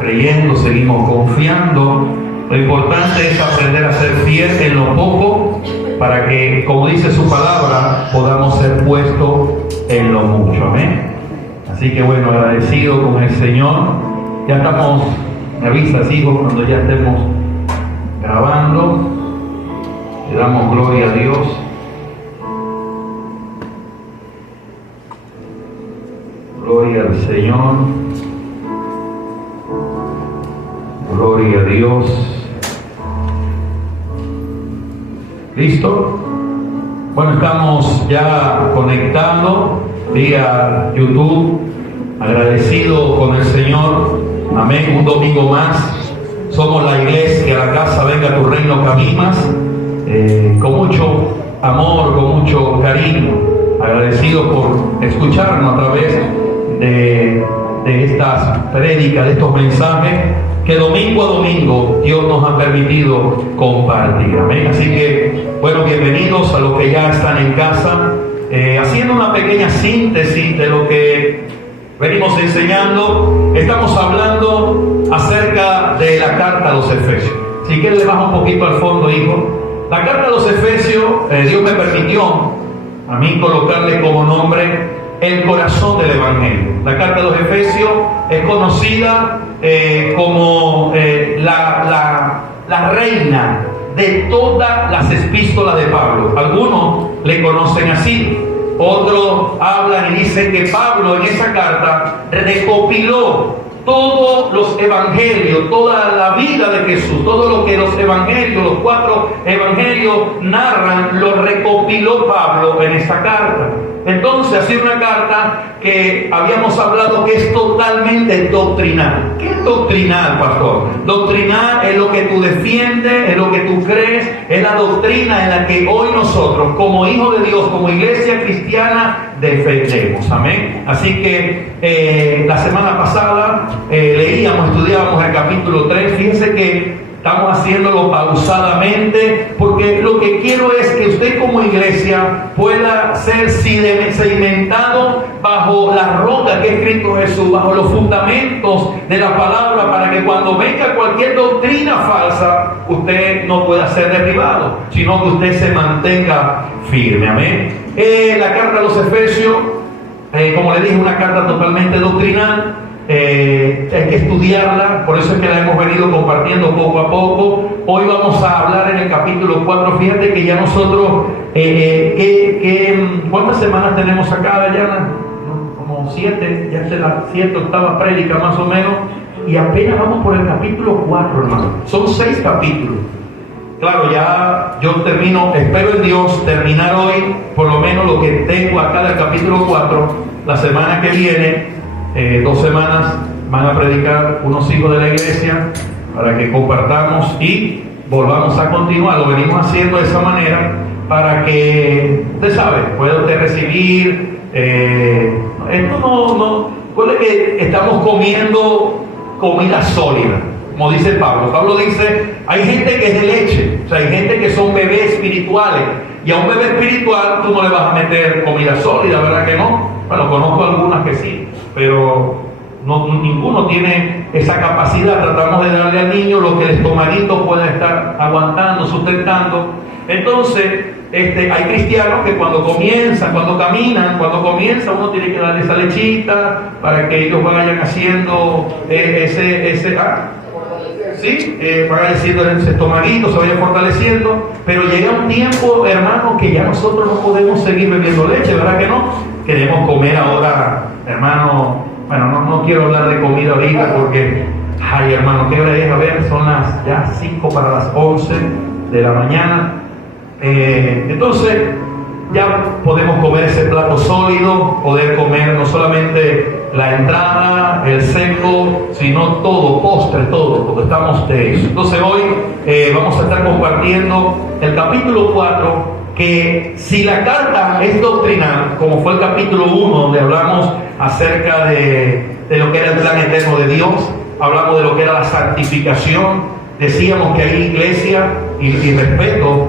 creyendo, seguimos confiando. Lo importante es aprender a ser fiel en lo poco para que, como dice su palabra, podamos ser puestos en lo mucho. Amén. Así que bueno, agradecido con el Señor. Ya estamos, me avisas, hijos, cuando ya estemos grabando. Le damos gloria a Dios. Gloria al Señor. Gloria a Dios. ¿Listo? Bueno, estamos ya conectando vía YouTube. Agradecido con el Señor. Amén. Un domingo más. Somos la iglesia, la casa Venga tu Reino Camimas. Con mucho amor, con mucho cariño. Agradecido por escucharnos a través de estas prédicas, de estos mensajes que domingo a domingo Dios nos ha permitido compartir. Amén. Así que, bueno, bienvenidos a los que ya están en casa, haciendo una pequeña síntesis de lo que venimos enseñando. Estamos hablando acerca de la carta a los Efesios. Si quieres, le bajo un poquito al fondo, hijo. La carta a los Efesios, Dios me permitió a mí colocarle como nombre el corazón del Evangelio. La carta a los Efesios es conocida como la reina de todas las epístolas de Pablo. Algunos le conocen así, otros hablan y dicen que Pablo en esa carta recopiló todos los evangelios, toda la vida de Jesús, todo lo que los evangelios, los 4 evangelios narran, lo recopiló Pablo en esta carta. Entonces, ha sido una carta que habíamos hablado que es totalmente doctrinal. ¿Qué es doctrinal, pastor? Doctrinal es lo que tú defiendes, es lo que tú crees, es la doctrina en la que hoy nosotros, como hijos de Dios, como iglesia cristiana, defendemos. Amén. Así que la semana pasada estudiábamos el capítulo 3. Fíjense que estamos haciéndolo pausadamente, porque lo que quiero es que usted como iglesia pueda ser sedimentado bajo la roca que es Cristo Jesús, bajo los fundamentos de la palabra, para que cuando venga cualquier doctrina falsa, usted no pueda ser derribado, sino que usted se mantenga firme. Amén. La carta a los Efesios, como le dije, una carta totalmente doctrinal. Hay que estudiarla, por eso es que la hemos venido compartiendo poco a poco. Hoy vamos a hablar en el capítulo 4. Fíjate que ya nosotros, ¿cuántas semanas tenemos acá, Dayana? Como 7, ya es la 7, 8ª prédica más o menos, y apenas vamos por el capítulo 4, hermano. Son 6 capítulos. Claro, ya yo termino, espero en Dios terminar hoy por lo menos lo que tengo acá del capítulo 4. La semana que viene, 2 semanas, van a predicar unos hijos de la iglesia para que compartamos y volvamos a continuar. Lo venimos haciendo de esa manera para que, usted sabe, pueda usted recibir. Esto no, recuerde que estamos comiendo comida sólida, como dice Pablo. Pablo dice, hay gente que es de leche, o sea, hay gente que son bebés espirituales, y a un bebé espiritual tú no le vas a meter comida sólida, ¿verdad que no? Bueno, conozco algunas que sí, pero ninguno tiene esa capacidad. Tratamos de darle al niño lo que el estomaguito pueda estar aguantando, sustentando. Entonces, hay cristianos que cuando comienzan, uno tiene que darle esa lechita para que ellos vayan haciendo vayan haciendo ese estomaguito, se vaya fortaleciendo. Pero llega un tiempo, hermano, que ya nosotros no podemos seguir bebiendo leche, ¿verdad que no? Queremos comer ahora, hermano. Bueno, no quiero hablar de comida ahorita porque, ay, hermano, ¿qué hora es? A ver, son las ya 5 para las 11 de la mañana. Entonces, ya podemos comer ese plato sólido, poder comer no solamente la entrada, el seco, sino todo, postre, todo, porque estamos de eso. Entonces hoy vamos a estar compartiendo el capítulo 4, que si la carta es doctrinal, como fue el capítulo 1, donde hablamos acerca de lo que era el plan eterno de Dios, hablamos de lo que era la santificación. Decíamos que hay iglesia y respeto,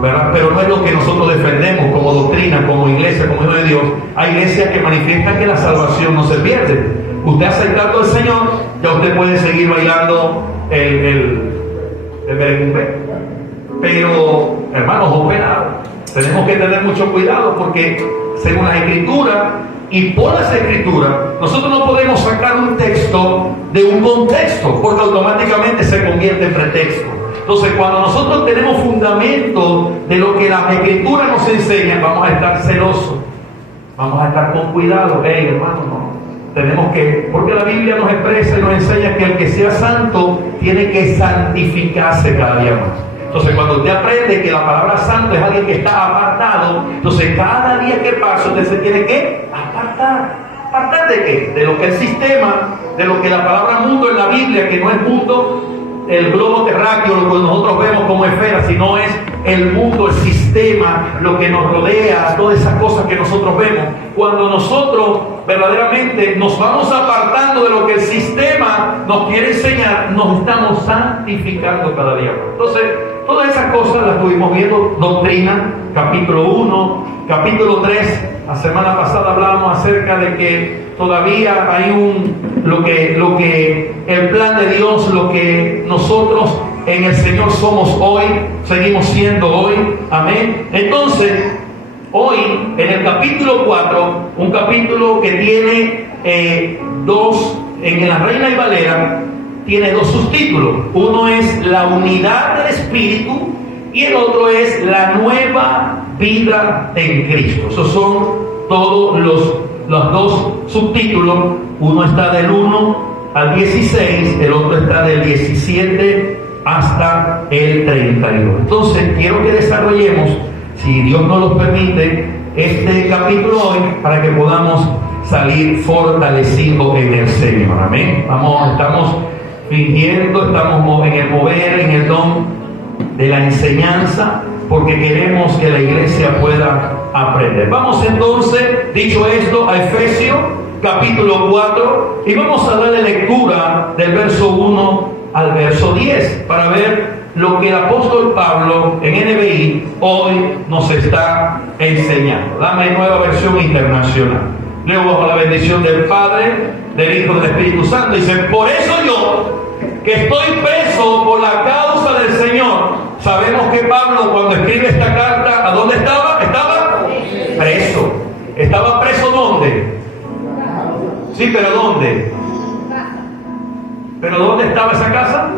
¿verdad? Pero no es lo que nosotros defendemos como doctrina, como iglesia, como hijo de Dios. Hay iglesias que manifiestan que la salvación no se pierde. Usted aceptando al Señor, ya usted puede seguir bailando el berengumbé. Pero, hermanos, operado, tenemos que tener mucho cuidado porque según las Escrituras y por las Escrituras, nosotros no podemos sacar un texto de un contexto porque automáticamente se convierte en pretexto. Entonces, cuando nosotros tenemos fundamento de lo que las Escrituras nos enseñan, vamos a estar celosos, vamos a estar con cuidado. Hermano, no. Tenemos que, porque la Biblia nos expresa y nos enseña que el que sea santo tiene que santificarse cada día más. Entonces, cuando usted aprende que la palabra santo es alguien que está apartado, entonces cada día que pasa usted se tiene que apartar. ¿Apartar de qué? De lo que es el sistema, de lo que la palabra mundo en la Biblia, que no es mundo, el globo terráqueo, lo que nosotros vemos como esfera, sino es el mundo, el sistema, lo que nos rodea, todas esas cosas que nosotros vemos. Cuando nosotros verdaderamente nos vamos apartando de lo que el sistema nos quiere enseñar, nos estamos santificando cada día más. Entonces, todas esas cosas las estuvimos viendo, doctrina, capítulo 1, capítulo 3. La semana pasada hablábamos acerca de que todavía hay lo que el plan de Dios, lo que nosotros en el Señor somos hoy, seguimos siendo hoy, amén. Entonces, hoy en el capítulo 4, un capítulo que tiene en la Reina y Valera, tiene dos subtítulos. Uno es la unidad del Espíritu y el otro es la nueva vida en Cristo. Esos son todos los dos subtítulos. Uno está del 1 al 16, el otro está del 17 hasta el 32. Entonces quiero que desarrollemos, si Dios nos lo permite, este capítulo hoy para que podamos salir fortalecidos en el Señor. Amén. Estamos fingiendo, estamos en el mover, en el don de la enseñanza, porque queremos que la iglesia pueda aprender. Vamos entonces, dicho esto, a Efesios capítulo 4 y vamos a darle lectura del verso 1 al verso 10 para ver lo que el apóstol Pablo en NBI hoy nos está enseñando. Dame Nueva Versión Internacional. Leo bajo la bendición del Padre, del Hijo y del Espíritu Santo. Dice: por eso yo, que estoy preso por la causa del Señor. Sabemos que Pablo, cuando escribe esta carta, ¿a dónde estaba? Estaba preso. ¿Estaba preso dónde? Sí, pero ¿dónde? ¿Pero dónde estaba esa casa?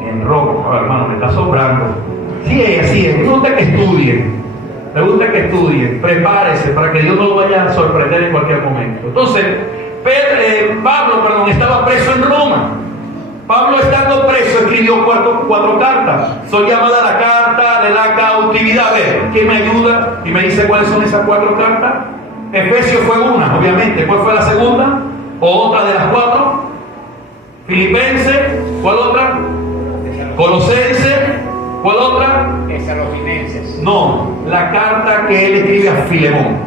En Roma. A ver, hermano, me está sobrando. Sí es, así es. Me gusta que estudien. Me gusta que estudien. Prepárese para que Dios no lo vaya a sorprender en cualquier momento. Entonces, Pablo estaba preso en Roma. Pablo, estando preso, escribió cuatro cartas. Son llamadas la carta de la cautividad. A ver, ¿quién me ayuda y me dice cuáles son esas 4 cartas? Efesios fue una, obviamente. ¿Cuál fue la segunda? ¿O otra de las 4? Filipenses. ¿Cuál otra? Colosenses. ¿Cuál otra? Tesalonicenses. No, la carta que él escribe a Filemón,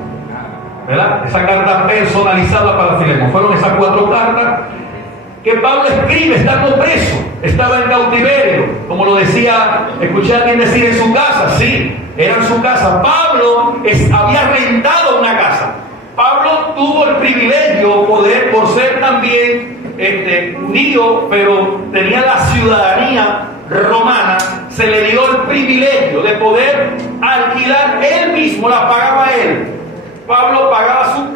¿verdad? Esa carta personalizada para Filemón. Fueron esas 4 cartas que Pablo escribe estando preso. Estaba en cautiverio, como lo decía, escuché a alguien decir en su casa. Sí, era en su casa. Pablo había rentado una casa. Pablo tuvo el privilegio, por ser también judío, pero tenía la ciudadanía romana, se le dio el privilegio de poder alquilar él mismo, la pagaba él. Pablo pagaba su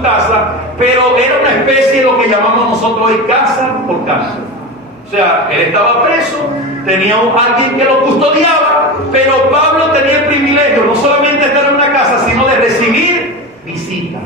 casa, pero era una especie de lo que llamamos nosotros hoy casa por casa. O sea, él estaba preso, tenía alguien que lo custodiaba, pero Pablo tenía el privilegio no solamente de estar en una casa, sino de recibir visitas.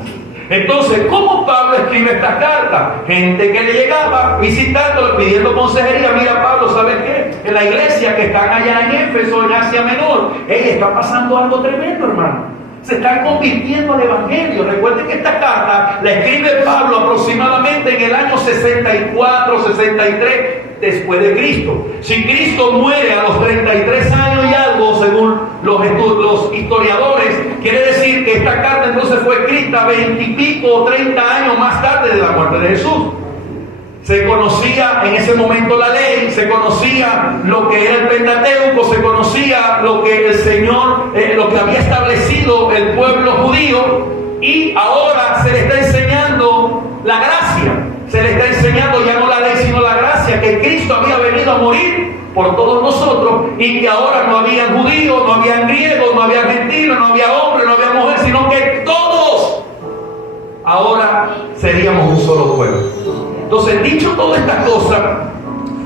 Entonces, ¿cómo Pablo escribe estas cartas? Gente que le llegaba visitándolo, pidiendo consejería. Mira, Pablo, ¿sabes qué? En la iglesia que están allá en Éfeso, en Asia Menor, está pasando algo tremendo, hermano. Se están convirtiendo al Evangelio. Recuerden que esta carta la escribe Pablo aproximadamente en el año 64, 63 después de Cristo. Si Cristo muere a los 33 años y algo, según los historiadores, quiere decir que esta carta entonces fue escrita 20 y pico o 30 años más tarde de la muerte de Jesús. Se conocía en ese momento la ley, se conocía lo que era el Pentateuco, se conocía lo que el Señor, lo que había establecido el pueblo judío, y ahora se le está enseñando la gracia, se le está enseñando enseñando ya no la ley sino la gracia, que Cristo había venido a morir por todos nosotros y que ahora no había judíos, no había griegos, no había gentiles, no había hombre, no había mujer, sino que todos ahora seríamos un solo pueblo. Entonces, dicho todas estas cosas,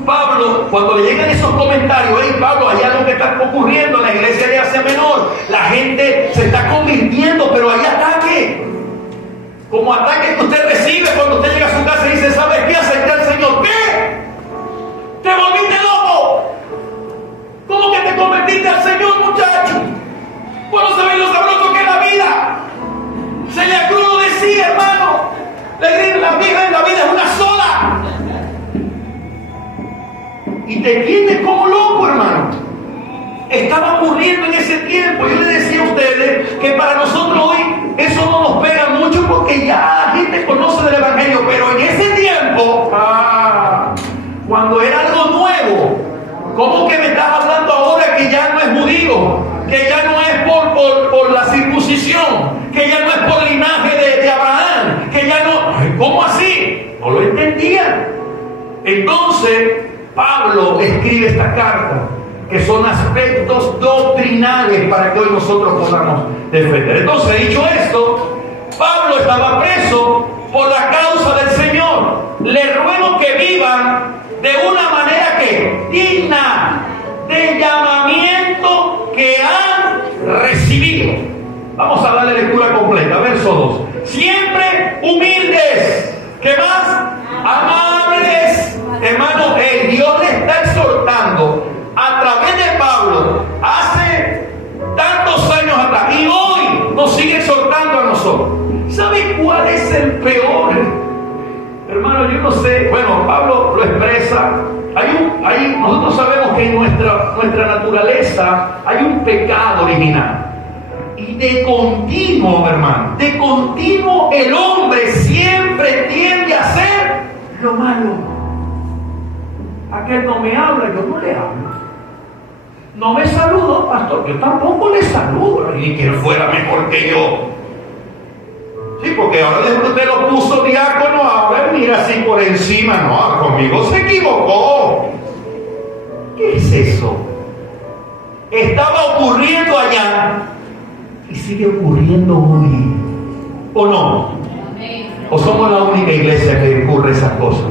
Pablo, cuando le llegan esos comentarios, hey Pablo, hay algo que está ocurriendo en la iglesia de Asia Menor, la gente se está convirtiendo, pero hay ataque, como ataque que usted recibe cuando usted llega a su casa y dice, ¿sabes qué? Acepté al Señor. ¿Qué? ¿Te volviste loco? ¿Cómo que te convertiste al Señor, muchacho? Bueno, sabéis lo sabroso que es la vida. Celia Cruz lo decía, hermano, la vida es una sola. Y te tienes como loco, hermano. Estaba ocurriendo en ese tiempo. Yo le decía a ustedes que para nosotros hoy eso no nos pega mucho porque ya la gente conoce del Evangelio. Pero en ese tiempo, cuando era algo nuevo, ¿cómo que me estás hablando ahora que ya no es judío? Que ya no es por la circuncisión, que ya no es por linaje de Abraham, que ya no... ¿Cómo así? No lo entendían. Entonces Pablo escribe esta carta, que son aspectos doctrinales para que hoy nosotros podamos defender. Entonces, dicho esto, Pablo estaba preso por la causa del Señor. Le ruego que vivan de una manera que digna del llamamiento que han recibido. Vamos a darle lectura completa, verso 2. Siempre humildes, ¿qué más? Amables. Hermano, Dios le está exhortando a través de Pablo hace tantos años atrás y hoy nos sigue exhortando a nosotros. ¿Sabe cuál es el peor? Hermano, yo no sé. Bueno, Pablo lo expresa. Nosotros sabemos que en nuestra naturaleza hay un pecado original. Y de continuo, hermano, de continuo el hombre siempre tiende a hacer lo malo. Aquel no me habla, yo no le hablo. No me saludo, pastor, yo tampoco le saludo. Ni que él fuera mejor que yo. Sí, porque ahora usted lo puso diácono, ahora mira así por encima. No, conmigo se equivocó. ¿Qué es eso? Estaba ocurriendo allá y sigue ocurriendo hoy. ¿O no? ¿O somos la única iglesia que ocurre esas cosas?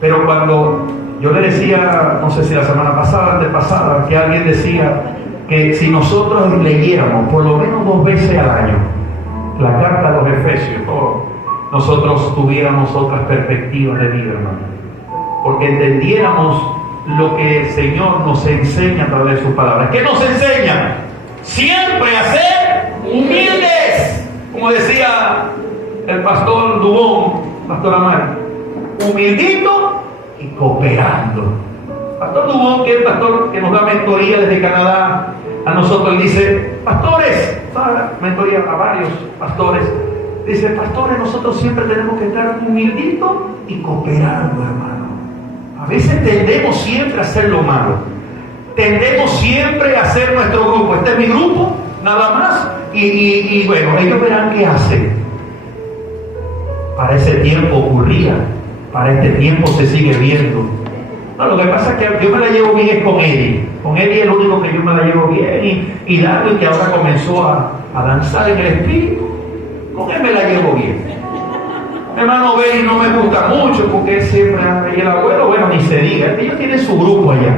Pero cuando yo le decía, no sé si la semana pasada, antepasada, que alguien decía que si nosotros leyéramos por lo menos 2 veces al año la carta a los Efesios, nosotros tuviéramos otras perspectivas de vida, hermano. Porque entendiéramos lo que el Señor nos enseña a través de sus palabras. ¿Qué nos enseña? Siempre a ser humildes. Como decía el pastor Dubón, pastor Amar, humildito y cooperando. Pastor Dubón, que es el pastor que nos da mentoría desde Canadá, a nosotros dice, pastores, mentoría a varios pastores, dice, pastores, nosotros siempre tenemos que estar humilditos y cooperando, hermano. A veces tendemos siempre a hacer lo malo, tendemos siempre a hacer nuestro grupo. Este es mi grupo, nada más, y bueno, ellos verán qué hacen. Para ese tiempo ocurría, para este tiempo se sigue viendo. No, lo que pasa es que yo me la llevo bien con Eddie. Con Eddie es el único que yo me la llevo bien. Y Darwin, que ahora comenzó a danzar en el espíritu, con él me la llevo bien. Mi hermano Beli no me gusta mucho porque él siempre, y el abuelo, bueno, ni se diga. Ellos tienen su grupo allá.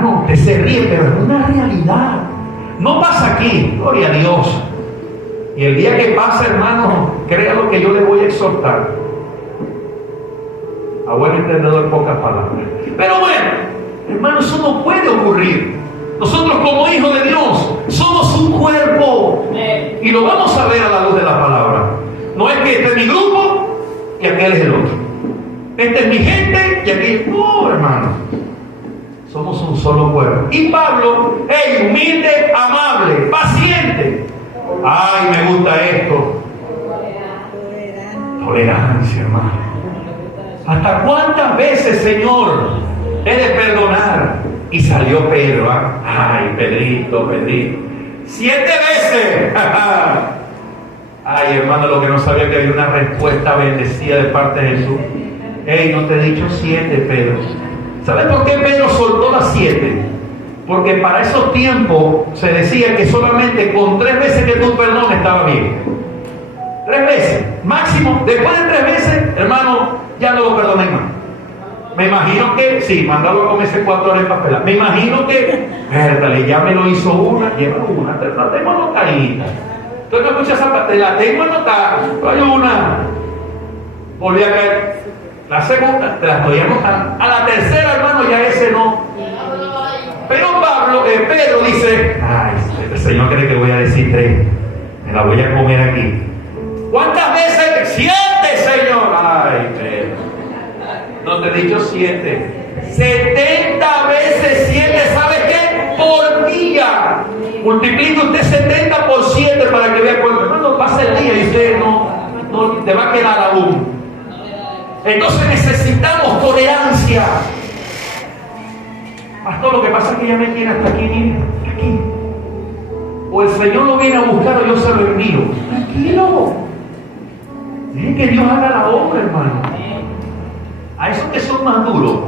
No, usted se ríe, pero es una realidad. No pasa aquí, gloria a Dios. Y el día que pasa, hermano, crea lo que yo le voy a exhortar. A buen entendedor, pocas palabras. Pero bueno, hermano, eso no puede ocurrir. Nosotros como hijos de Dios somos un cuerpo. Y lo vamos a ver a la luz de la palabra. No es que este es mi grupo y aquel es el otro. Este es mi gente y aquel. No, hermano. Somos un solo cuerpo. Y Pablo, humilde, amable, paciente. Ay, me gusta esto. Tolerancia, hermano. ¿Hasta cuántas veces, Señor, he de perdonar? Y salió Pedro, Ay, Pedrito. 7 veces. Ay, hermano, lo que no sabía que había una respuesta bendecida de parte de Jesús. Hey, no te he dicho 7, Pedro. ¿Sabes por qué Pedro soltó las 7? Porque para esos tiempos se decía que solamente con 3 veces que tú perdones estaba bien. 3 veces, máximo. Después de 3 veces, hermano, ya no lo perdoné más. Me imagino que, sí, mandarlo a comerse 4 horas para pelar. Me imagino que, perdale, ya me lo hizo una, lleva una, la tengo anotadita. Entonces no escuchas esa parte, la tengo anotada, hay una. Volví a caer. La segunda, te la estoy anotando. A la tercera, hermano, ya ese no. Pero Pedro dice, ay, el Señor cree que voy a decir 3. Me la voy a comer aquí. ¿Cuántas veces? 7, Señor. Ay, Pedro. No te he dicho 7. 70 veces 7, ¿sabes qué? Por día. Multiplique usted 70 por 7 para que vea cuando pasa el día y usted no te va a quedar aún. Entonces necesitamos tolerancia. Pastor, lo que pasa es que ya me tiene hasta aquí, mire, aquí. O el Señor lo viene a buscar o yo se lo envío. Tranquilo. Deje que Dios haga la obra, hermano. A esos que son más duros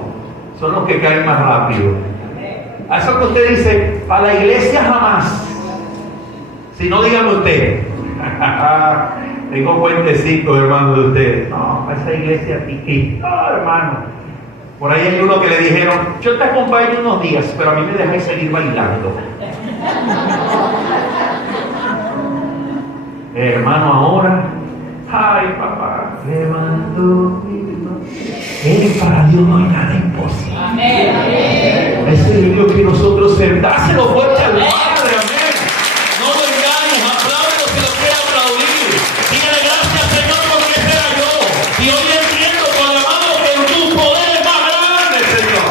son los que caen más rápido. A esos que usted dice, para la iglesia jamás. Si no, díganme usted. Tengo cuentecitos, hermano, de usted. No, a esa iglesia aquí. No, hermano. Por ahí hay uno que le dijeron, yo te acompaño unos días, pero a mí me dejáis seguir bailando. Hermano, ahora, ay, papá, levanto mi mano. Para Dios no hay nada imposible. Amén. Ese es el Dios que nosotros dáselo fuerte al Padre, amén. No lo engañes, apláudelo si lo quiere aplaudir. Dígale gracias, Señor, porque ese era yo. Y hoy entiendo con la mano que tu poder es más grande, Señor.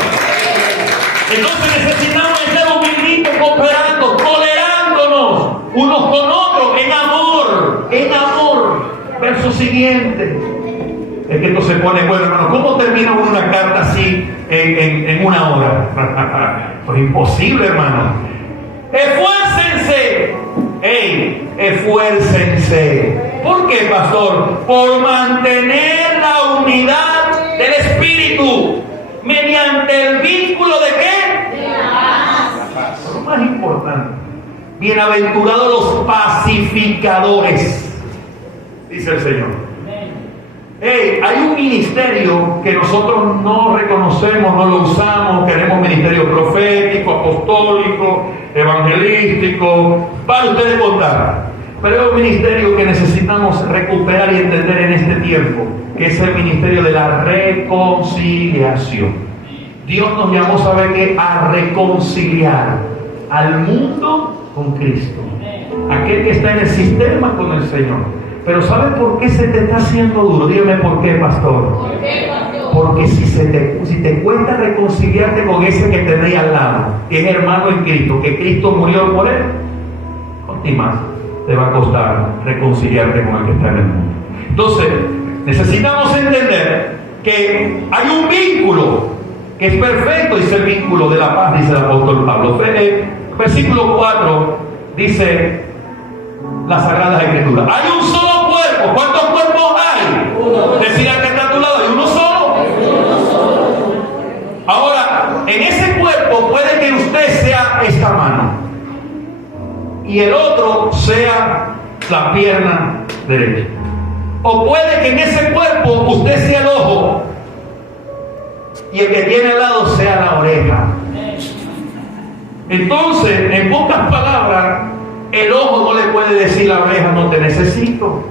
Entonces necesitamos estar humilditos, cooperando, tolerándonos unos con otros en amor, en amor. Verso siguiente. Es que esto se pone bueno, hermano. ¿Cómo termina una carta así en una hora? Pues imposible, hermano. Esfuércense. ¡Ey! Esfuércense. ¿Por qué, pastor? Por mantener la unidad del Espíritu mediante el vínculo de ¿qué? De la paz. Lo más importante. Bienaventurados los pacificadores, dice el Señor. Hey, hay un ministerio que nosotros no reconocemos, no lo usamos. Queremos ministerio profético, apostólico, evangelístico, para ustedes contar. Pero es un ministerio que necesitamos recuperar y entender en este tiempo, que es el ministerio de la reconciliación. Dios nos llamó, ¿sabe qué? A reconciliar al mundo con Cristo. Aquel que está en el sistema con el Señor. Pero ¿sabe por qué se te está haciendo duro? Dígame por qué, pastor. ¿Por qué, pastor? Porque si te cuesta reconciliarte con ese que tenéis al lado, que es hermano en Cristo, que Cristo murió por él, y más te va a costar reconciliarte con el que está en el mundo. Entonces, necesitamos entender que hay un vínculo que es perfecto, dice el vínculo de la paz, dice el apóstol Pablo. Versículo 4 dice la Sagrada Escritura: hay un solo cuerpo. ¿Cuántos cuerpos hay? Uno. Decía que está a tu lado, ¿hay uno solo? Ahora, en ese cuerpo puede que usted sea esta mano y el otro sea la pierna derecha. O puede que en ese cuerpo usted sea el ojo y el que tiene al lado sea la oreja. Entonces, en pocas palabras, el ojo no le puede decir a la oreja no te necesito,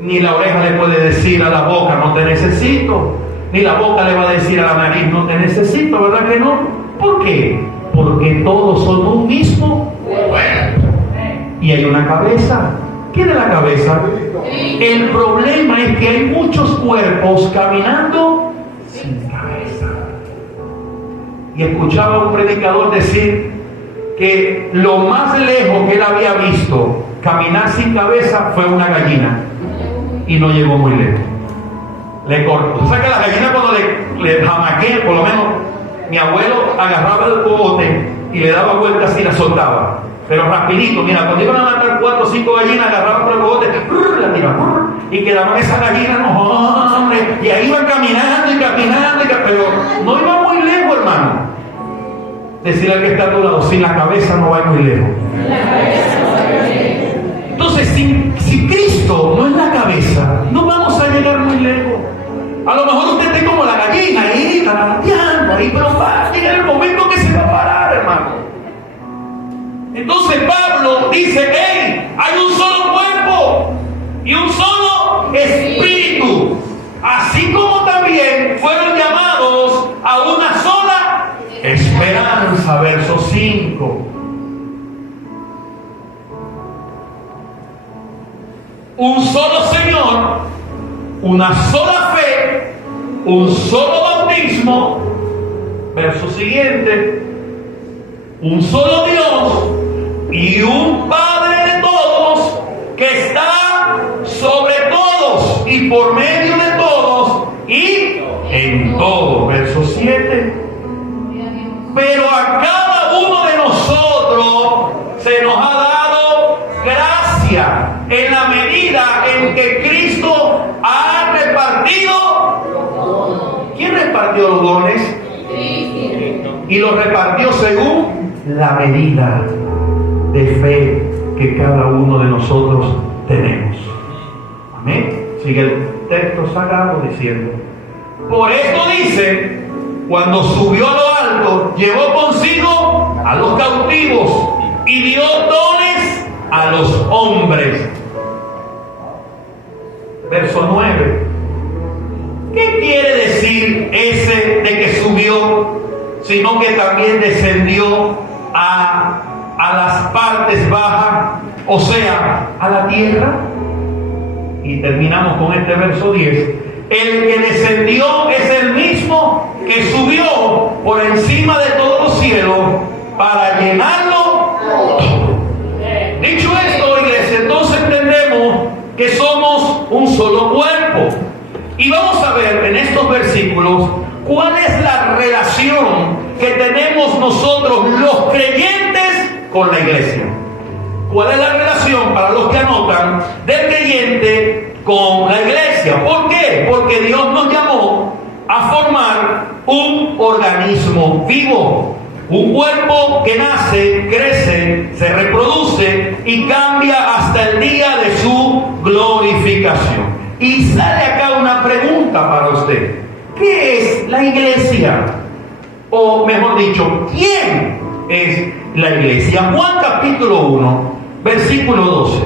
ni la oreja le puede decir a la boca no te necesito, ni la boca le va a decir a la nariz no te necesito, ¿verdad que no? ¿Por qué? Porque todos son un mismo cuerpo y hay una cabeza. ¿Quién es la cabeza? El problema es que hay muchos cuerpos caminando sin cabeza. Y escuchaba a un predicador decir que lo más lejos que él había visto caminar sin cabeza fue una gallina y no llegó muy lejos. Le cortó. O sea que la gallina cuando le jamaquea, por lo menos mi abuelo agarraba el cogote y le daba vueltas y la soltaba. Pero rapidito, mira, cuando iban a matar 4 o 5 gallinas, agarraban por el cogote, la tiraban, y quedaban esas gallinas, no, hombre, y ahí iban caminando y caminando, pero no iban muy lejos, hermano. Decirle al que está a tu lado, sin la cabeza no va muy lejos. Entonces, si Cristo no es la cabeza, no vamos a llegar muy lejos. A lo mejor usted esté como la gallina ahí, galanteando ahí, pero va a llegar el momento que se va a parar, hermano. Entonces Pablo dice, hey, hay un solo cuerpo y un solo espíritu, así como también fueron llamados a una sola esperanza, verso 5. Un solo Señor, una sola fe, un solo bautismo, verso siguiente, un solo Dios y un Padre de todos, que está sobre todos y por medio de todos y en todo, verso 7. Pero a cada uno de nosotros se nos ha dado gracia en la medida en que Cristo ha repartido. ¿Quién repartió los dones? Y los repartió según la medida de fe que cada uno de nosotros tenemos. Amén. Sigue el texto sagrado diciendo, por esto dice, cuando subió a lo alto, llevó consigo a los cautivos y dio dones a los hombres. Verso 9. ¿Qué quiere decir ese de que subió, sino que también descendió a las partes bajas, o sea, a la tierra? Y terminamos con este verso 10. El que descendió es el mismo que subió por encima de todos los cielos para llenarlo todo. Dicho esto, iglesia, entonces entendemos que somos un solo cuerpo. Y vamos a ver en estos versículos cuál es la relación que tenemos nosotros los creyentes con la iglesia. ¿Cuál es la relación, para los que anotan, del creyente con la iglesia? ¿Por qué? Porque Dios nos llamó a formar un organismo vivo, un cuerpo que nace, crece, se reproduce y cambia hasta el día de su glorificación. Y sale acá una pregunta para usted. ¿Qué es la iglesia? O mejor dicho, ¿quién es la iglesia? Juan capítulo 1, versículo 12.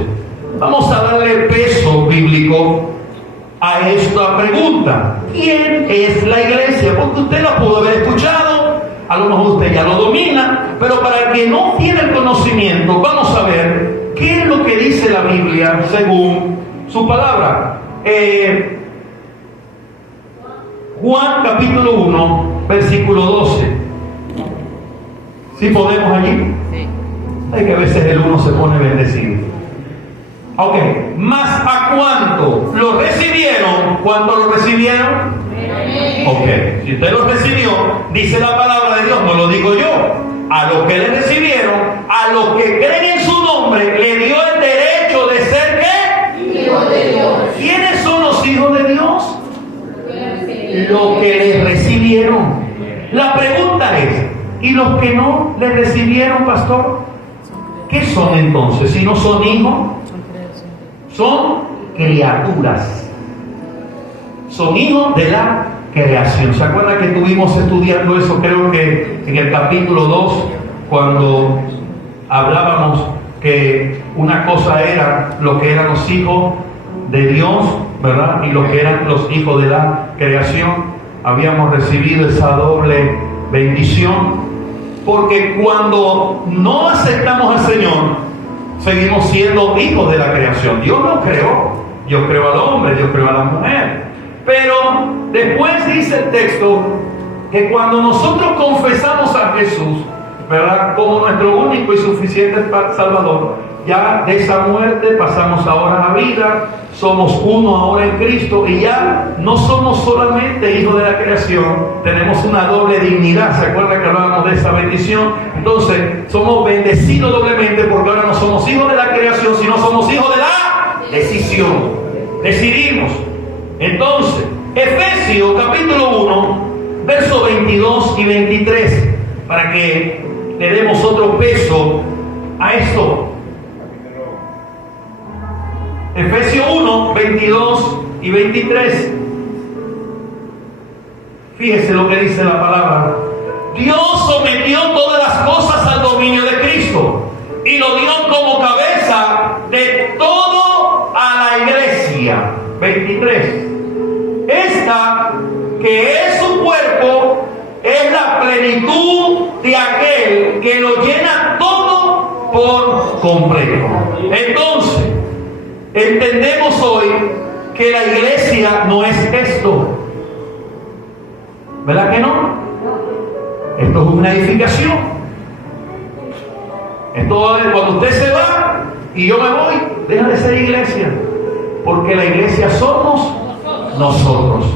Vamos a darle peso bíblico a esta pregunta. ¿Quién es la iglesia? Porque usted la pudo haber escuchado, a lo mejor usted ya lo domina, pero para el que no tiene el conocimiento, vamos a ver qué es lo que dice la Biblia según su palabra. Juan capítulo 1, versículo 12. ¿Sí podemos allí? Sí. Hay que a veces el uno se pone bendecido. Ok, ¿más a cuánto lo recibieron? ¿Cuánto lo recibieron? Ok, si usted lo recibió, dice la palabra de Dios, no lo digo yo. A los que le recibieron, a los que creen en su nombre, le dio el derecho de ser ¿qué? Hijos de Dios. ¿Quiénes son los hijos de Dios? Los que le recibieron. La pregunta es, ¿y los que no le recibieron, pastor? ¿Qué son entonces? Si no son hijos, son criaturas. Son hijos de la creación. ¿Se acuerda que estuvimos estudiando eso? Creo que en el capítulo 2, cuando hablábamos que una cosa era lo que eran los hijos de Dios, ¿verdad? Y lo que eran los hijos de la creación. Habíamos recibido esa doble bendición, porque cuando no aceptamos al Señor, seguimos siendo hijos de la creación. Dios nos creó, Dios creó al hombre, Dios creó a la mujer. Pero después dice el texto que cuando nosotros confesamos a Jesús, ¿verdad?, como nuestro único y suficiente Salvador, ya de esa muerte pasamos ahora a la vida, somos uno ahora en Cristo, y ya no somos solamente hijos de la creación, tenemos una doble dignidad. ¿Se acuerdan que hablábamos de esa bendición? Entonces, somos bendecidos doblemente porque ahora no somos hijos de la creación, sino somos hijos de la decisión. Decidimos. Entonces, Efesios capítulo 1, versos 22 y 23, para que le demos otro peso a esto. Efesios 1, 22 y 23. Fíjese lo que dice la palabra. Dios sometió todas las cosas al dominio de Cristo y lo dio como cabeza de todo a la iglesia. 23. Esta, que es su cuerpo, es la plenitud de aquel que lo llena todo por completo. Entonces, entendemos hoy que la iglesia no es esto. ¿Verdad que no? Esto es una edificación. Esto es cuando usted se va y yo me voy, deja de ser iglesia. Porque la iglesia somos nosotros.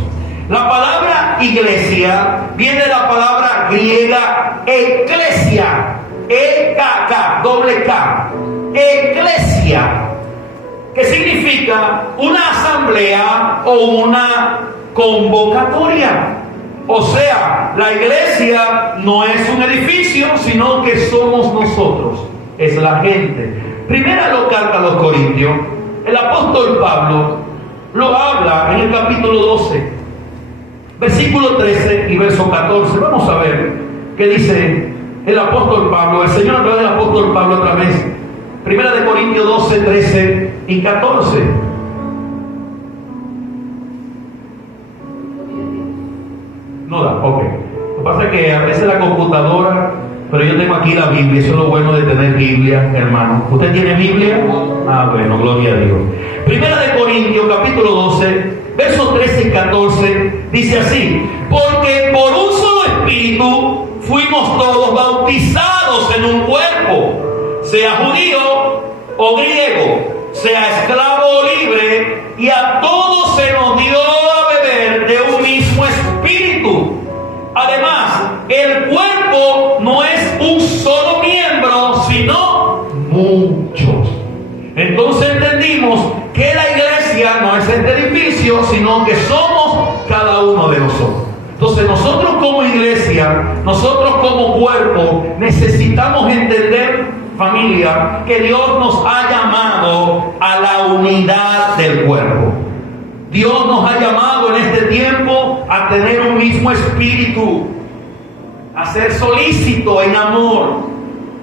La palabra iglesia viene de la palabra griega eclesia. E-K-K, doble K. Eclesia. Que significa una asamblea o una convocatoria. O sea, la iglesia no es un edificio, sino que somos nosotros, es la gente. Primera lo carta a los Corintios, el apóstol Pablo lo habla en el capítulo 12, versículo 13 y verso 14. Vamos a ver qué dice el apóstol Pablo, el Señor a través del apóstol Pablo otra vez. Primera de Corintios 12, 13 y 14. No da, ok. Lo que pasa es que a veces la computadora, pero yo tengo aquí la Biblia, eso es lo bueno de tener Biblia, hermano. ¿Usted tiene Biblia? Ah, bueno, gloria a Dios. Primera de Corintios, capítulo 12, versos 13 y 14, dice así: porque por un solo espíritu fuimos todos bautizados en un cuerpo, sea judío o griego, sea esclavo o libre, y a todos se nos dio a beber de un mismo espíritu. Además, el cuerpo no es un solo miembro, sino muchos. Entonces entendimos que la iglesia no es este edificio, sino que somos cada uno de nosotros. Entonces nosotros como iglesia, nosotros como cuerpo, necesitamos entender, familia, que Dios nos ha llamado a la unidad del cuerpo. Dios nos ha llamado en este tiempo a tener un mismo espíritu, a ser solícito en amor.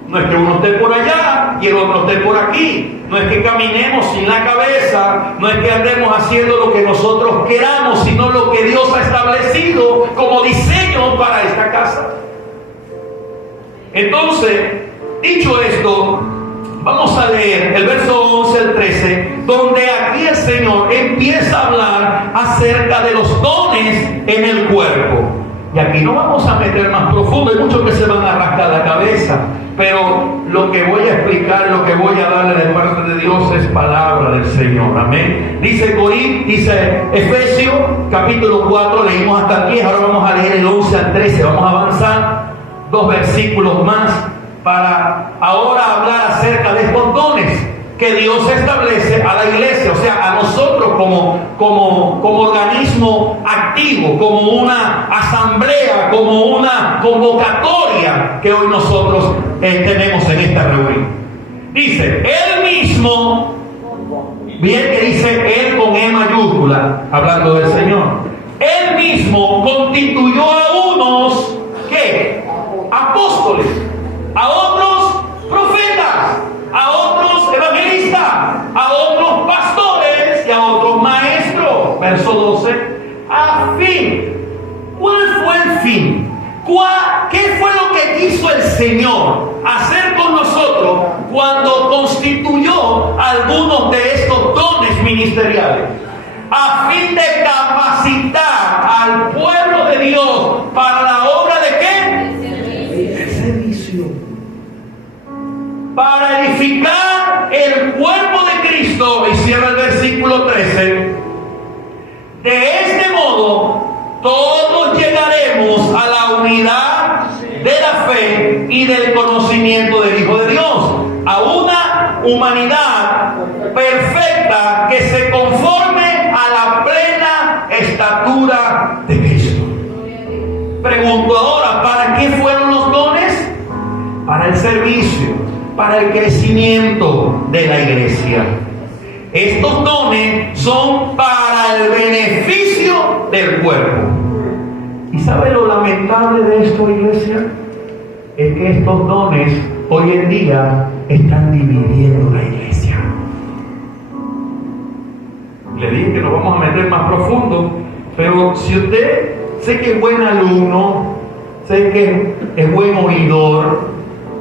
No es que uno esté por allá y el otro esté por aquí. No es que caminemos sin la cabeza, no es que andemos haciendo lo que nosotros queramos, sino lo que Dios ha establecido como diseño para esta casa. Entonces, dicho esto, vamos a leer el verso 11 al 13, donde aquí el Señor empieza a hablar acerca de los dones en el cuerpo. Y aquí no vamos a meter más profundo, hay muchos que se van a rascar la cabeza, pero lo que voy a explicar, lo que voy a darle de parte de Dios es palabra del Señor. Amén. Dice Efesios capítulo 4, leímos hasta aquí, ahora vamos a leer el 11 al 13, vamos a avanzar 2 versículos más para ahora hablar acerca de estos dones que Dios establece a la iglesia, o sea, a nosotros como organismo activo, como una asamblea, como una convocatoria que hoy nosotros tenemos en esta reunión. Dice, Él mismo, bien que dice Él con E mayúscula, hablando del Señor, Él mismo constituyó a unos, ¿qué? Apóstoles, a otros profetas, a otros evangelistas, a otros pastores y a otros maestros. Verso 12. A fin. ¿Cuál fue el fin? ¿Qué fue lo que quiso el Señor hacer con nosotros cuando constituyó algunos de estos dones ministeriales? A fin de capacitar al pueblo de Dios para la obra de ¿qué? De servicio. Para edificar el cuerpo de Cristo, y cierra el versículo 13. De este modo, humanidad perfecta que se conforme a la plena estatura de Cristo. Pregunto ahora, ¿para qué fueron los dones? Para el servicio, para el crecimiento de la iglesia. Estos dones son para el beneficio del cuerpo. ¿Y sabe lo lamentable de esto, iglesia? Es que estos dones hoy en día están dividiendo la iglesia. Le dije que nos vamos a meter más profundo, pero si usted sé que es buen alumno, sé que es buen oidor,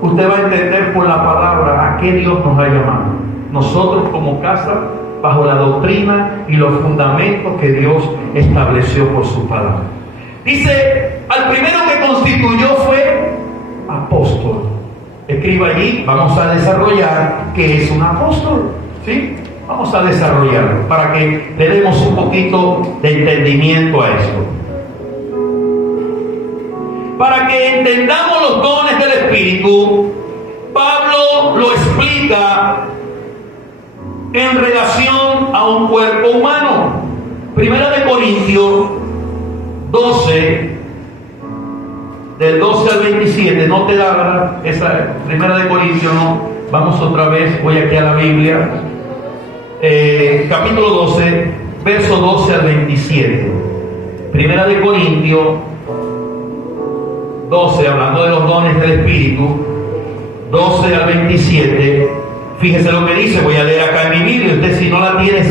usted va a entender por la palabra a qué Dios nos ha llamado. Nosotros como casa, bajo la doctrina y los fundamentos que Dios estableció por su palabra. Dice, al primero que constituyó fue apóstol. Escriba allí, vamos a desarrollar qué es un apóstol, ¿sí? Vamos a desarrollarlo para que le demos un poquito de entendimiento a esto. Para que entendamos los dones del Espíritu, Pablo lo explica en relación a un cuerpo humano. Primera de Corintios 12, del 12 al 27, no te da esa Primera de Corintios, no. Vamos otra vez, voy aquí a la Biblia. Capítulo 12, verso 12 al 27. Primera de Corintios 12, hablando de los dones del Espíritu, 12 al 27. Fíjese lo que dice, voy a leer acá en mi Biblia. Usted, si no la tiene,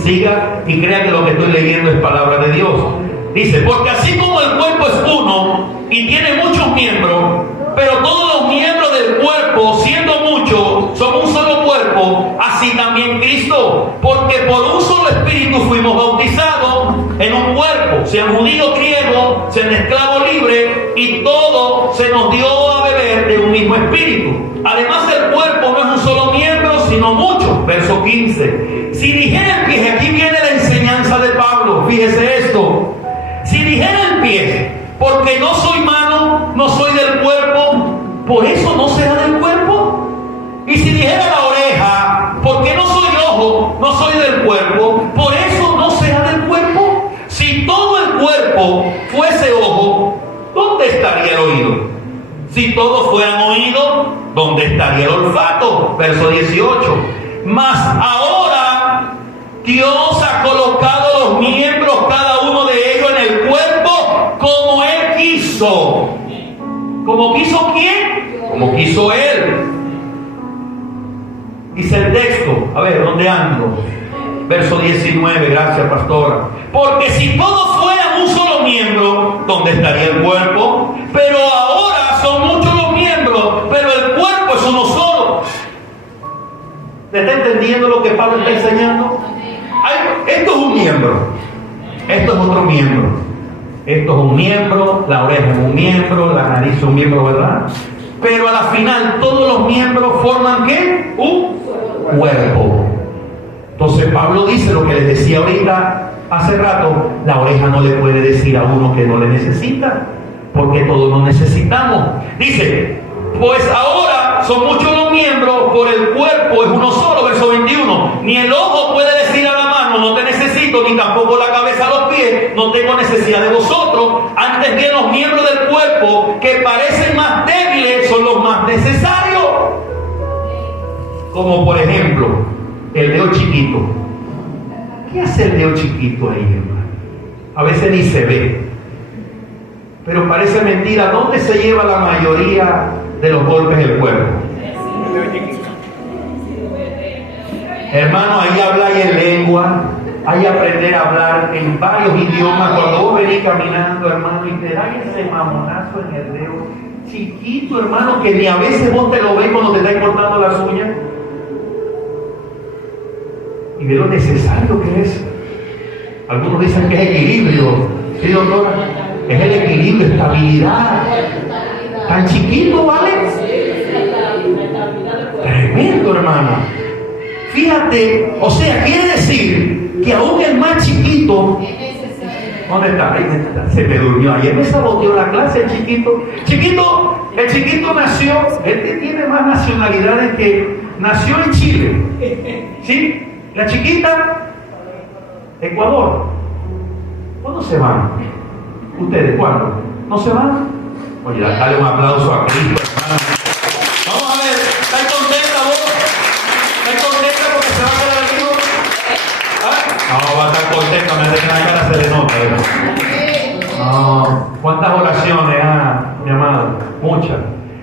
siga y crea que lo que estoy leyendo es palabra de Dios. Dice, porque así como el cuerpo es uno y tiene muchos miembros, pero todos los miembros del cuerpo, siendo muchos, son un solo cuerpo, así también Cristo. Porque por un solo Espíritu fuimos bautizados en un cuerpo, sean judíos, griegos, sean esclavos libres, y todo se nos dio a beber de un mismo Espíritu. Además, el cuerpo no es un solo miembro, sino muchos. Verso 15. Si dijera el pie, aquí viene la enseñanza de Pablo, fíjese esto. Si dijera el pie, porque no soy mano, no soy del cuerpo, por eso no será del cuerpo. Y si dijera la oreja, porque no soy ojo, no soy del cuerpo, por eso no será del cuerpo. Si todo el cuerpo fuese ojo, ¿dónde estaría el oído? Si todos fueran oídos, ¿dónde estaría el olfato? Verso 18. Mas ahora Dios ha colocado los miembros, cada uno de ellos, en el cuerpo como Él quiso. ¿Cómo quiso quién? Como quiso Él. Dice el texto, a ver, ¿dónde ando? Verso 19, gracias pastora. Porque si todos fueran un solo miembro, ¿dónde estaría el cuerpo? Pero ahora son muchos los miembros, pero el cuerpo es uno solo. ¿Le está entendiendo lo que Pablo está enseñando? Esto es un miembro, esto es otro miembro, esto es un miembro, la oreja es un miembro, la nariz es un miembro, ¿verdad? Pero a la final todos los miembros forman ¿qué? Un cuerpo. Entonces Pablo dice lo que les decía ahorita hace rato, la oreja no le puede decir a uno que no le necesita, porque todos nos necesitamos. Dice, pues ahora son muchos los miembros, por el cuerpo es uno solo, verso 21. Ni el ojo puede decir a la mano, no te necesito, ni tampoco la cabeza a los pies, no tengo necesidad de vosotros. Antes bien, los miembros del cuerpo que parecen más débiles son los más necesarios. Como por ejemplo, el dedo chiquito. ¿Qué hace el dedo chiquito ahí, hermano? A veces ni se ve. Pero parece mentira. ¿Dónde se lleva la mayoría de los golpes del cuerpo? Hermano, ahí habláis en lengua, ahí aprender a hablar en varios idiomas. Cuando vos venís caminando, hermano, y te da ese mamonazo en el dedo chiquito, hermano, que ni a veces vos te lo ves cuando te estás cortando las uñas. Y ve lo necesario que es. Algunos dicen que es equilibrio. ¿Sí, doctora? Es el equilibrio, estabilidad. Tan chiquito, ¿vale? Tremendo, hermano. Fíjate, o sea, quiere decir que aún el más chiquito. ¿Dónde está? Ahí está. Se me durmió. Ayer me saboteó la clase el chiquito. El chiquito nació. Él tiene más nacionalidades nació en Chile. ¿Sí? La chiquita, Ecuador. ¿Cuándo se van? ¿Ustedes cuándo? ¿No se van? Oye, dale un aplauso a Cristo, hermano. Vamos a ver, ¿estás contenta vos? ¿Estás contenta porque se va a quedar aquí? ¿Ah? No, va a estar contenta, me hace que la cara se le nota. No, ¿cuántas oraciones, mi amado? Muchas.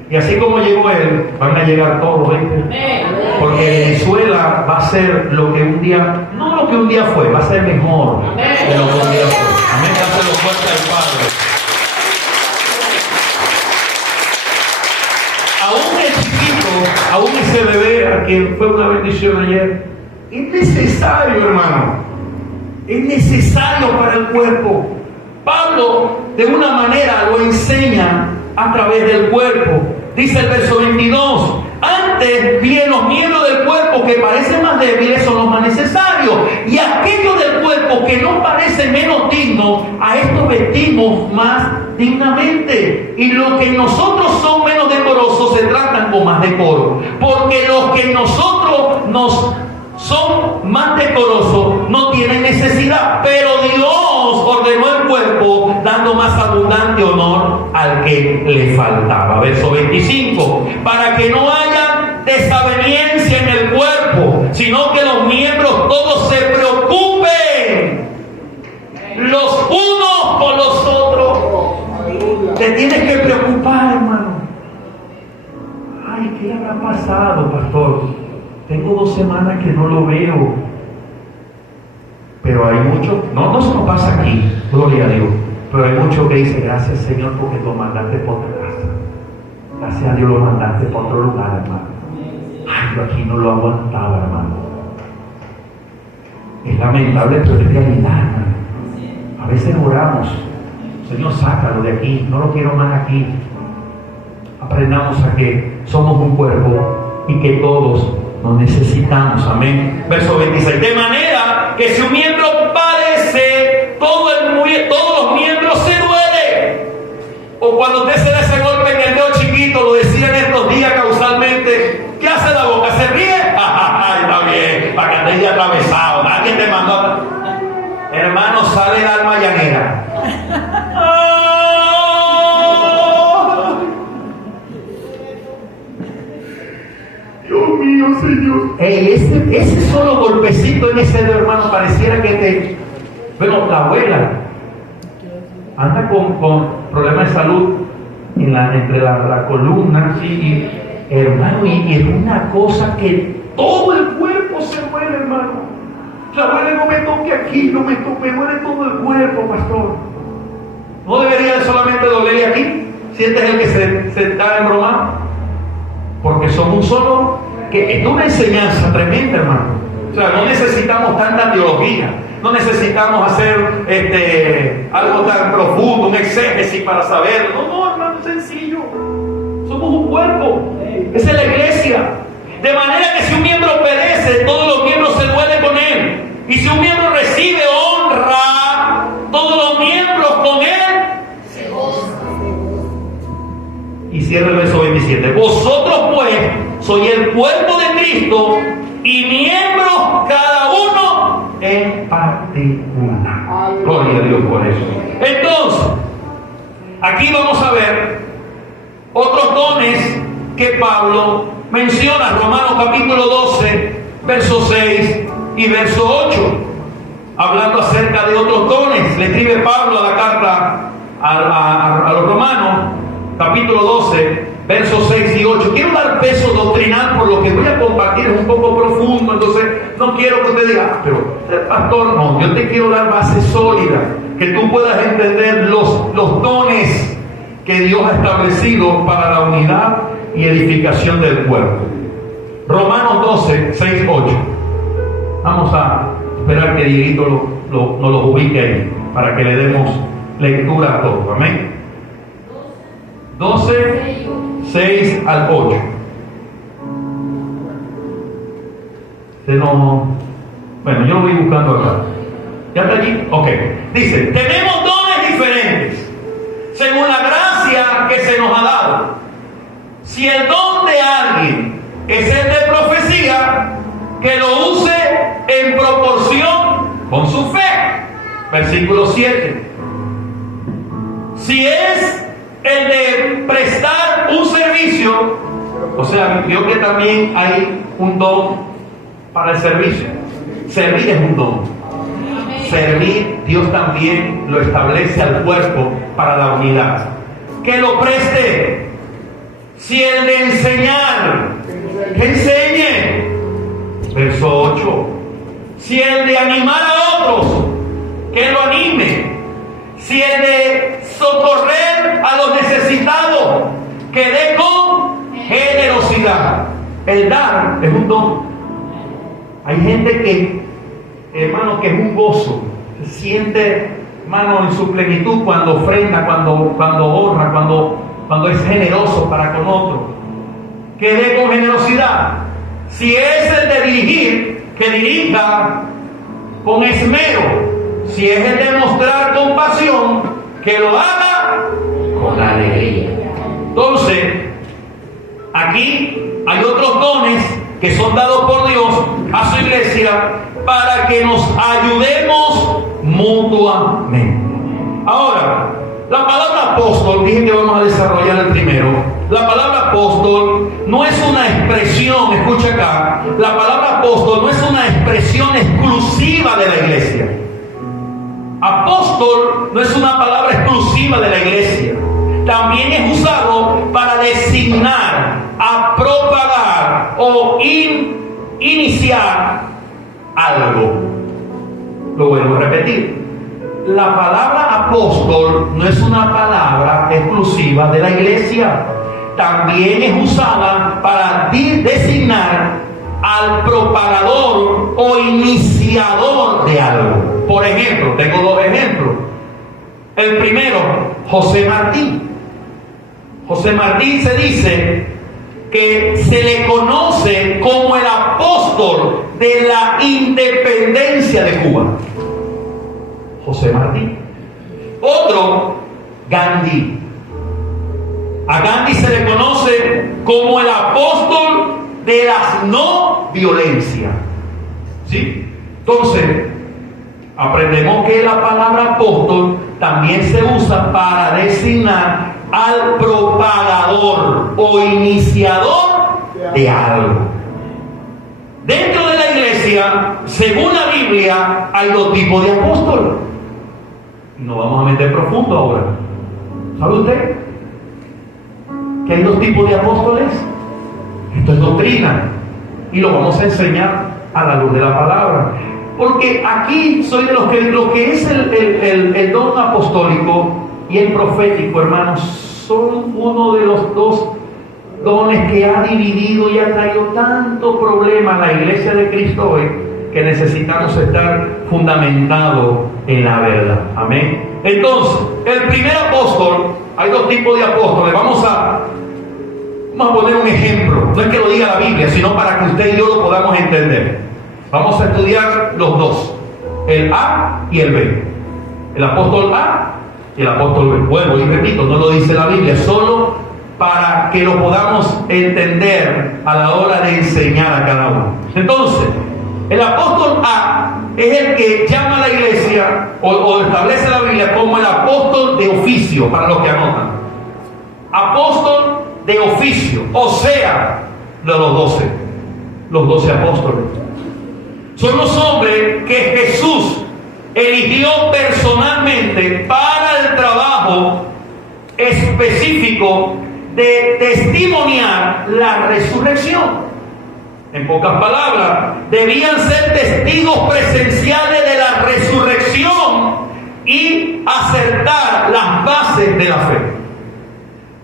Y así como llegó él, van a llegar todos, ¿viste? Porque Venezuela va a ser lo que un día, no lo que un día fue, va a ser mejor de lo que un día fue. Amén, dáselo fuerte al Padre. Aún el chiquito, aún ese bebé a quien fue una bendición ayer, es necesario, hermano. Es necesario para el cuerpo. Pablo, de una manera, lo enseña a través del cuerpo. Dice el verso 22, antes bien los miembros del cuerpo que parecen más débiles son los más necesarios, y aquellos del cuerpo que no parecen menos dignos, a estos vestimos más dignamente. Y los que nosotros son menos decorosos se tratan con más decoro, porque los que nosotros nos son más decorosos no tienen necesidad, pero Dios ordenó el cuerpo dando más abundante honor al que le faltaba. Verso 25, para que no haya desaveniencia en el cuerpo, sino que los miembros todos se preocupen los unos por los otros. Te tienes que preocupar, hermano. Ay, ¿qué le habrá pasado, pastor? Tengo 2 semanas que no lo veo. Pero hay muchos, no se nos pasa aquí, gloria a Dios. Pero hay muchos que dicen, gracias Señor porque lo mandaste por otra casa. Gracias a Dios lo mandaste por otro lugar, hermano. Ay, yo aquí no lo aguantaba, hermano. Es lamentable, pero es realidad, hermano. A veces oramos, Señor, sácalo de aquí, no lo quiero más aquí. Aprendamos a que somos un cuerpo y que todos nos necesitamos, amén. Verso 26, de manera que si un miembro padece, todos los miembros se duelen. O cuando usted se da ese golpe en el dedo chiquito, lo decían estos días causalmente, ¿qué hace la boca? ¿Se ríe? Ay, está bien, para que andes ya atravesado, nadie te mandó. Hermano, sale el alma llanera. Dios mío, Señor. Ese solo golpecito en ese dedo, hermano, pareciera que te... Bueno, la abuela anda con problemas de salud entre la columna, sí, y, hermano, y es una cosa que todo el cuerpo se mueve, hermano. La abuela no me toque aquí, no me toque, me mueve todo el cuerpo, pastor. ¿No debería solamente doler aquí? ¿Sientes el que se está embromado? Porque somos un solo, que es una enseñanza tremenda, hermano. O sea, no necesitamos tanta teología, no necesitamos hacer algo tan profundo, un exégesis para saberlo. No, hermano, es sencillo. Somos un cuerpo. Esa es la iglesia. De manera que si un miembro perece, todos los miembros se duelen con él. Y si un miembro recibe honra, todos los miembros con él se gozan. Y cierra el verso 27. Vosotros pues sois el cuerpo de Cristo y miembros cada uno en particular. Gloria a Dios por eso. Entonces, aquí vamos a ver otros dones que Pablo menciona. Romanos capítulo 12, verso 6 y verso 8. Hablando acerca de otros dones, le escribe Pablo a la carta a los Romanos, capítulo 12, versos 6 y 8. Quiero dar peso doctrinal por lo que voy a compartir, es un poco profundo, entonces no quiero que usted diga, pero pastor, no, yo te quiero dar base sólida, que tú puedas entender los dones que Dios ha establecido para la unidad y edificación del cuerpo. Romanos 12, 6, 8. Vamos a esperar que Dieguito nos lo ubique ahí, para que le demos lectura a todo, amén. 12, 6 al 8. Bueno, yo lo voy buscando acá. ¿Ya está allí? Ok. Dice, tenemos dones diferentes, según la gracia que se nos ha dado. Si el don de alguien es el de profecía, Versículo 7. Si es el de prestar un servicio, o sea, vio que también hay un don para el servicio. Servir es un don. Servir, Dios también lo establece al cuerpo para la unidad. Que lo preste. Si el de enseñar, que enseñe. Verso 8. Si el de animar a otros, que lo anime. Si el de socorrer a los necesitados, que dé con generosidad. El dar es un don. Hay gente que, hermano, que es un gozo. Se siente, hermano, en su plenitud cuando ofrenda, cuando honra, cuando es generoso para con otro. Que dé con generosidad. Si es el de dirigir, que dirija con esmero. Si es el de mostrar compasión, que lo haga con alegría. Entonces, aquí hay otros dones que son dados por Dios a su iglesia para que nos ayudemos mutuamente. Ahora, la palabra apóstol, dije que vamos a desarrollar el primero. La palabra apóstol no es una expresión, escucha acá, la palabra apóstol no es una expresión exclusiva de la iglesia. Apóstol no es una palabra exclusiva de la iglesia. También es usado para designar, a propagar o iniciar algo. Lo vuelvo a repetir. La palabra apóstol no es una palabra exclusiva de la iglesia. También es usada para designar al propagador o iniciador de algo. Por ejemplo, tengo dos ejemplos. El primero, José Martí. José Martí se dice que se le conoce como el apóstol de la independencia de Cuba. José Martí. Otro, Gandhi. A Gandhi se le conoce como el apóstol de la no violencia. ¿Sí? Entonces, aprendemos que la palabra apóstol también se usa para designar al propagador o iniciador de algo. Dentro de la iglesia, según la Biblia, hay dos tipos de apóstoles. No vamos a meter profundo ahora. ¿Sabe usted que hay dos tipos de apóstoles? Esto es doctrina y lo vamos a enseñar a la luz de la palabra. Porque aquí soy de los que lo que es el don apostólico y el profético, hermanos, son uno de los dos dones que ha dividido y ha traído tanto problema a la iglesia de Cristo hoy, que necesitamos estar fundamentados en la verdad. Amén. Entonces, el primer apóstol, hay dos tipos de apóstoles. Vamos a poner un ejemplo. No es que lo diga la Biblia, sino para que usted y yo lo podamos entender. Vamos a estudiar los dos, el A y el B. El apóstol A y el apóstol B. Vuelvo y repito, no lo dice la Biblia, solo para que lo podamos entender a la hora de enseñar a cada uno. Entonces, el apóstol A es el que llama a la iglesia o establece la Biblia como el apóstol de oficio, para los que anotan. Apóstol de oficio, o sea, de los 12 apóstoles. Son los hombres que Jesús eligió personalmente para el trabajo específico de testimoniar la resurrección. En pocas palabras, debían ser testigos presenciales de la resurrección y acertar las bases de la fe.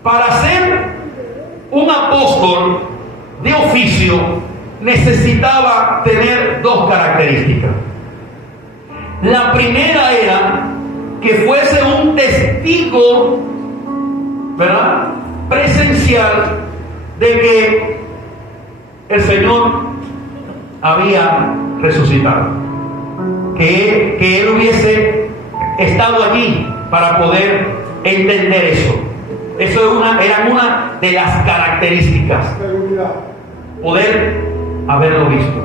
Para ser un apóstol de oficio necesitaba tener dos características. La primera era que fuese un testigo, ¿verdad?, presencial de que el Señor había resucitado, que Él hubiese estado allí para poder entender eso. Eso era una de las características, poder haberlo visto.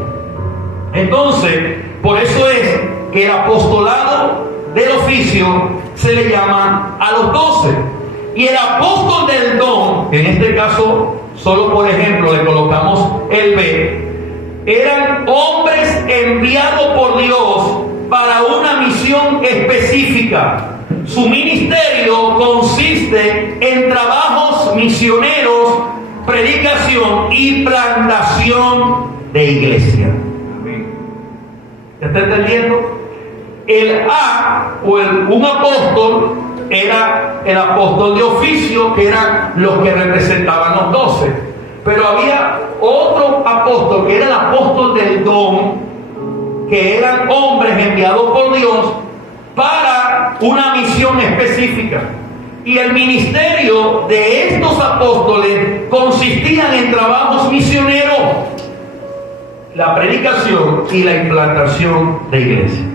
Entonces, por eso es que el apostolado del oficio se le llama a los 12. Y el apóstol del don, en este caso, solo por ejemplo le colocamos el B, eran hombres enviados por Dios para una misión específica. Su ministerio consiste en trabajos misioneros, predicación y plantación de iglesia. ¿Ya está entendiendo? El A o un apóstol era el apóstol de oficio, que eran los que representaban los 12. Pero había otro apóstol que era el apóstol del don, que eran hombres enviados por Dios para una misión específica. Y el ministerio de estos apóstoles consistían en trabajos misioneros, la predicación y la implantación de iglesia.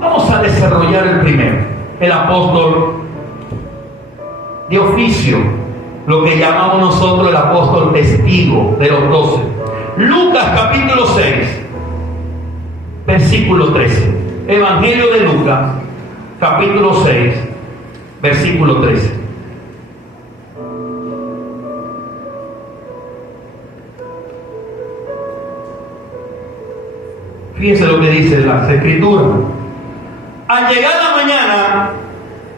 Vamos a desarrollar el primero, el apóstol de oficio, lo que llamamos nosotros el apóstol testigo de los 12. Lucas capítulo 6, versículo 13. Evangelio de Lucas capítulo 6, versículo 13. Fíjense lo que dice las Escrituras. Al llegar la mañana,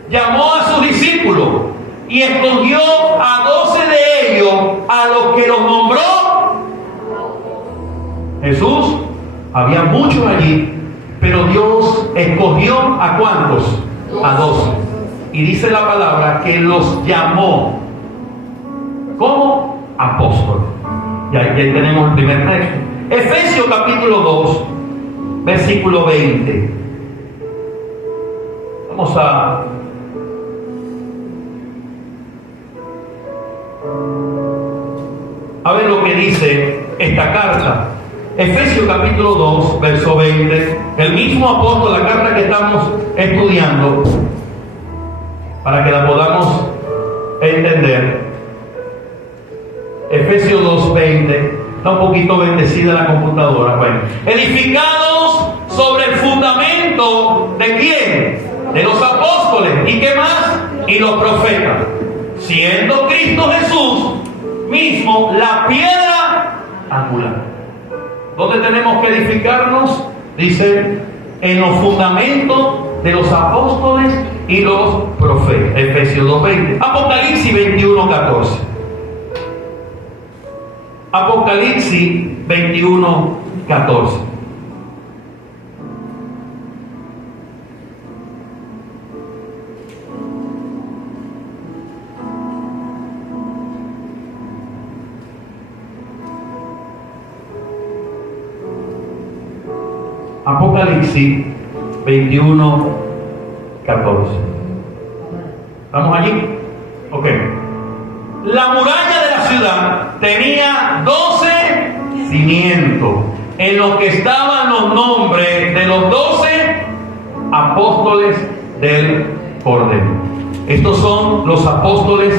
llamó a sus discípulos y escogió a 12 de ellos, a los que los nombró Jesús. Había muchos allí, pero Dios escogió ¿a cuántos? A 12. Y dice la palabra que los llamó como apóstoles. Y ahí tenemos el primer texto. Efesios capítulo 2, versículo 20. Vamos a ver lo que dice esta carta. Efesios capítulo 2, verso 20. El mismo apóstol, la carta que estamos estudiando, para que la podamos entender. Efesios 2, 20. Está un poquito bendecida la computadora. Bueno, edificados sobre el fundamento ¿de quién? De los apóstoles. ¿Y qué más? Y los profetas. Siendo Cristo Jesús mismo la piedra angular. ¿Dónde tenemos que edificarnos? Dice, en los fundamentos de los apóstoles y los profetas. Efesios 2:20. Apocalipsis 21:14. Apocalipsis 21:14. Apocalipsis 21:14. ¿Estamos allí? Ok. La muralla de la ciudad tenía 12 cimientos, en los que estaban los nombres de los 12 apóstoles del Cordero. Estos son los apóstoles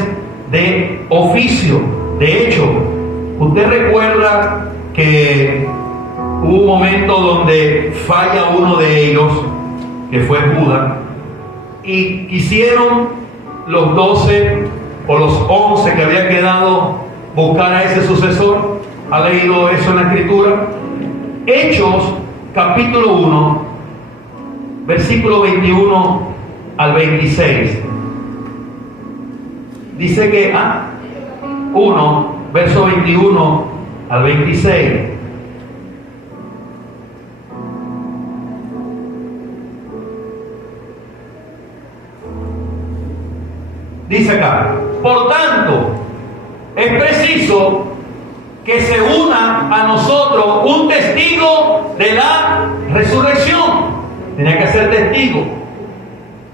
de oficio. De hecho, usted recuerda que hubo un momento donde falla uno de ellos, que fue Judas, y quisieron los 12 o los 11 que había quedado buscar a ese sucesor. ¿Ha leído eso en la Escritura? Hechos capítulo 1, versículo 21 al 26. Dice que 1, verso 21 al 26. Dice acá, por tanto, es preciso que se una a nosotros un testigo de la resurrección. Tenía que ser testigo.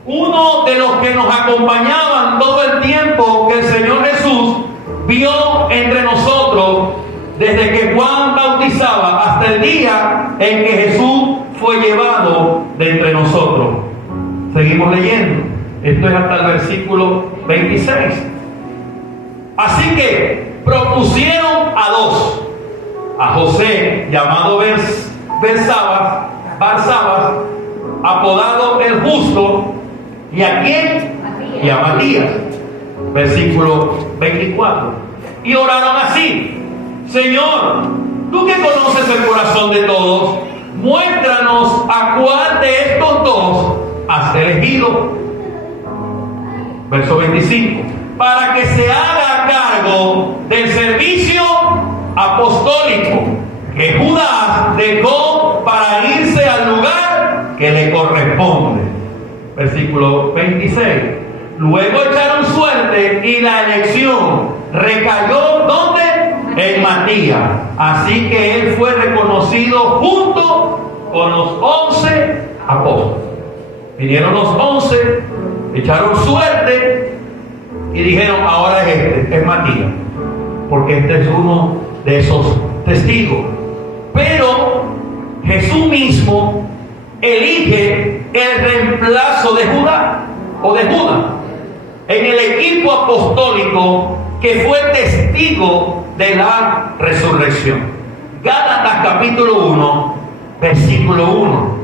Uno de los que nos acompañaban todo el tiempo que el Señor Jesús vio entre nosotros, desde que Juan bautizaba hasta el día en que Jesús fue llevado de entre nosotros. Seguimos leyendo. Esto es hasta el versículo 26. Así que propusieron a 2, a José, llamado Barsabas, apodado el Justo, ¿Y a quién? Y a Matías. Versículo 24. Y oraron así: Señor, tú que conoces el corazón de todos, muéstranos a cuál de estos dos has elegido. Verso 25. Para que se haga cargo del servicio apostólico que Judas dejó para irse al lugar que le corresponde. Versículo 26. Luego echaron suerte y la elección recayó ¿dónde? En Matías. Así que él fue reconocido junto con los 11 apóstoles. Vinieron los 11, echaron suerte y dijeron: ahora es Matías, porque este es uno de esos testigos. Pero Jesús mismo elige el reemplazo de Judas en el equipo apostólico que fue testigo de la resurrección. Gálatas capítulo 1, versículo 1.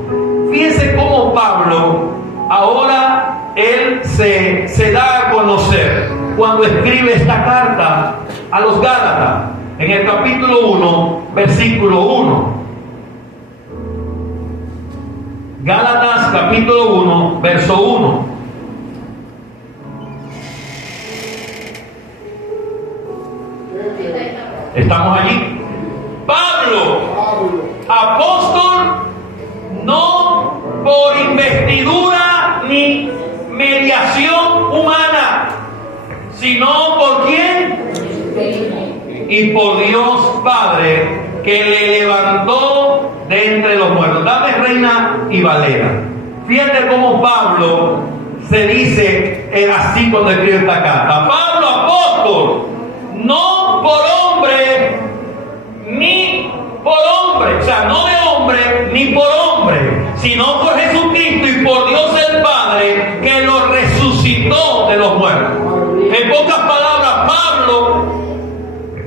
Fíjense cómo Pablo ahora él se da a conocer cuando escribe esta carta a los Gálatas en el capítulo 1, versículo 1. Gálatas capítulo 1, verso 1. ¿Estamos allí? Pablo, apóstol, no por investidura ni mediación humana, sino ¿por quién? Y por Dios Padre, que le levantó de entre los muertos. Dame Reina y Valera. Fíjate cómo Pablo se dice así cuando escribe esta carta: Pablo, apóstol, no por hombre ni por hombre, o sea, no de hombre ni por hombre, sino por Jesucristo y por Dios el Padre, que lo resucitó de los muertos. En pocas palabras, Pablo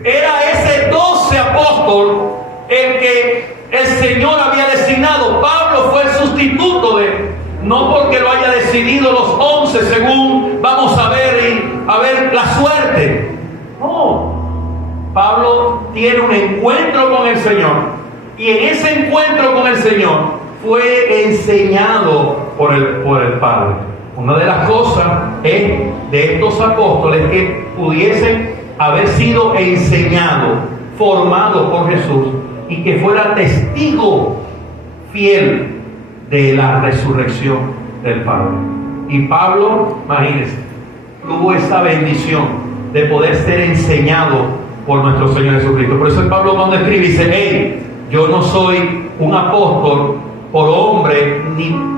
era ese 12 apóstol el que el Señor había designado. Pablo fue el sustituto de, no porque lo haya decidido los 11 según vamos a ver la suerte. No, Pablo tiene un encuentro con el Señor, y en ese encuentro con el Señor fue enseñado por el Padre. Una de las cosas es de estos apóstoles que pudiesen haber sido enseñados, formados por Jesús, y que fuera testigo fiel de la resurrección del Padre. Y Pablo, imagínense, tuvo esa bendición de poder ser enseñado por nuestro Señor Jesucristo. Por eso el Pablo cuando escribe dice: hey, yo no soy un apóstol por hombre,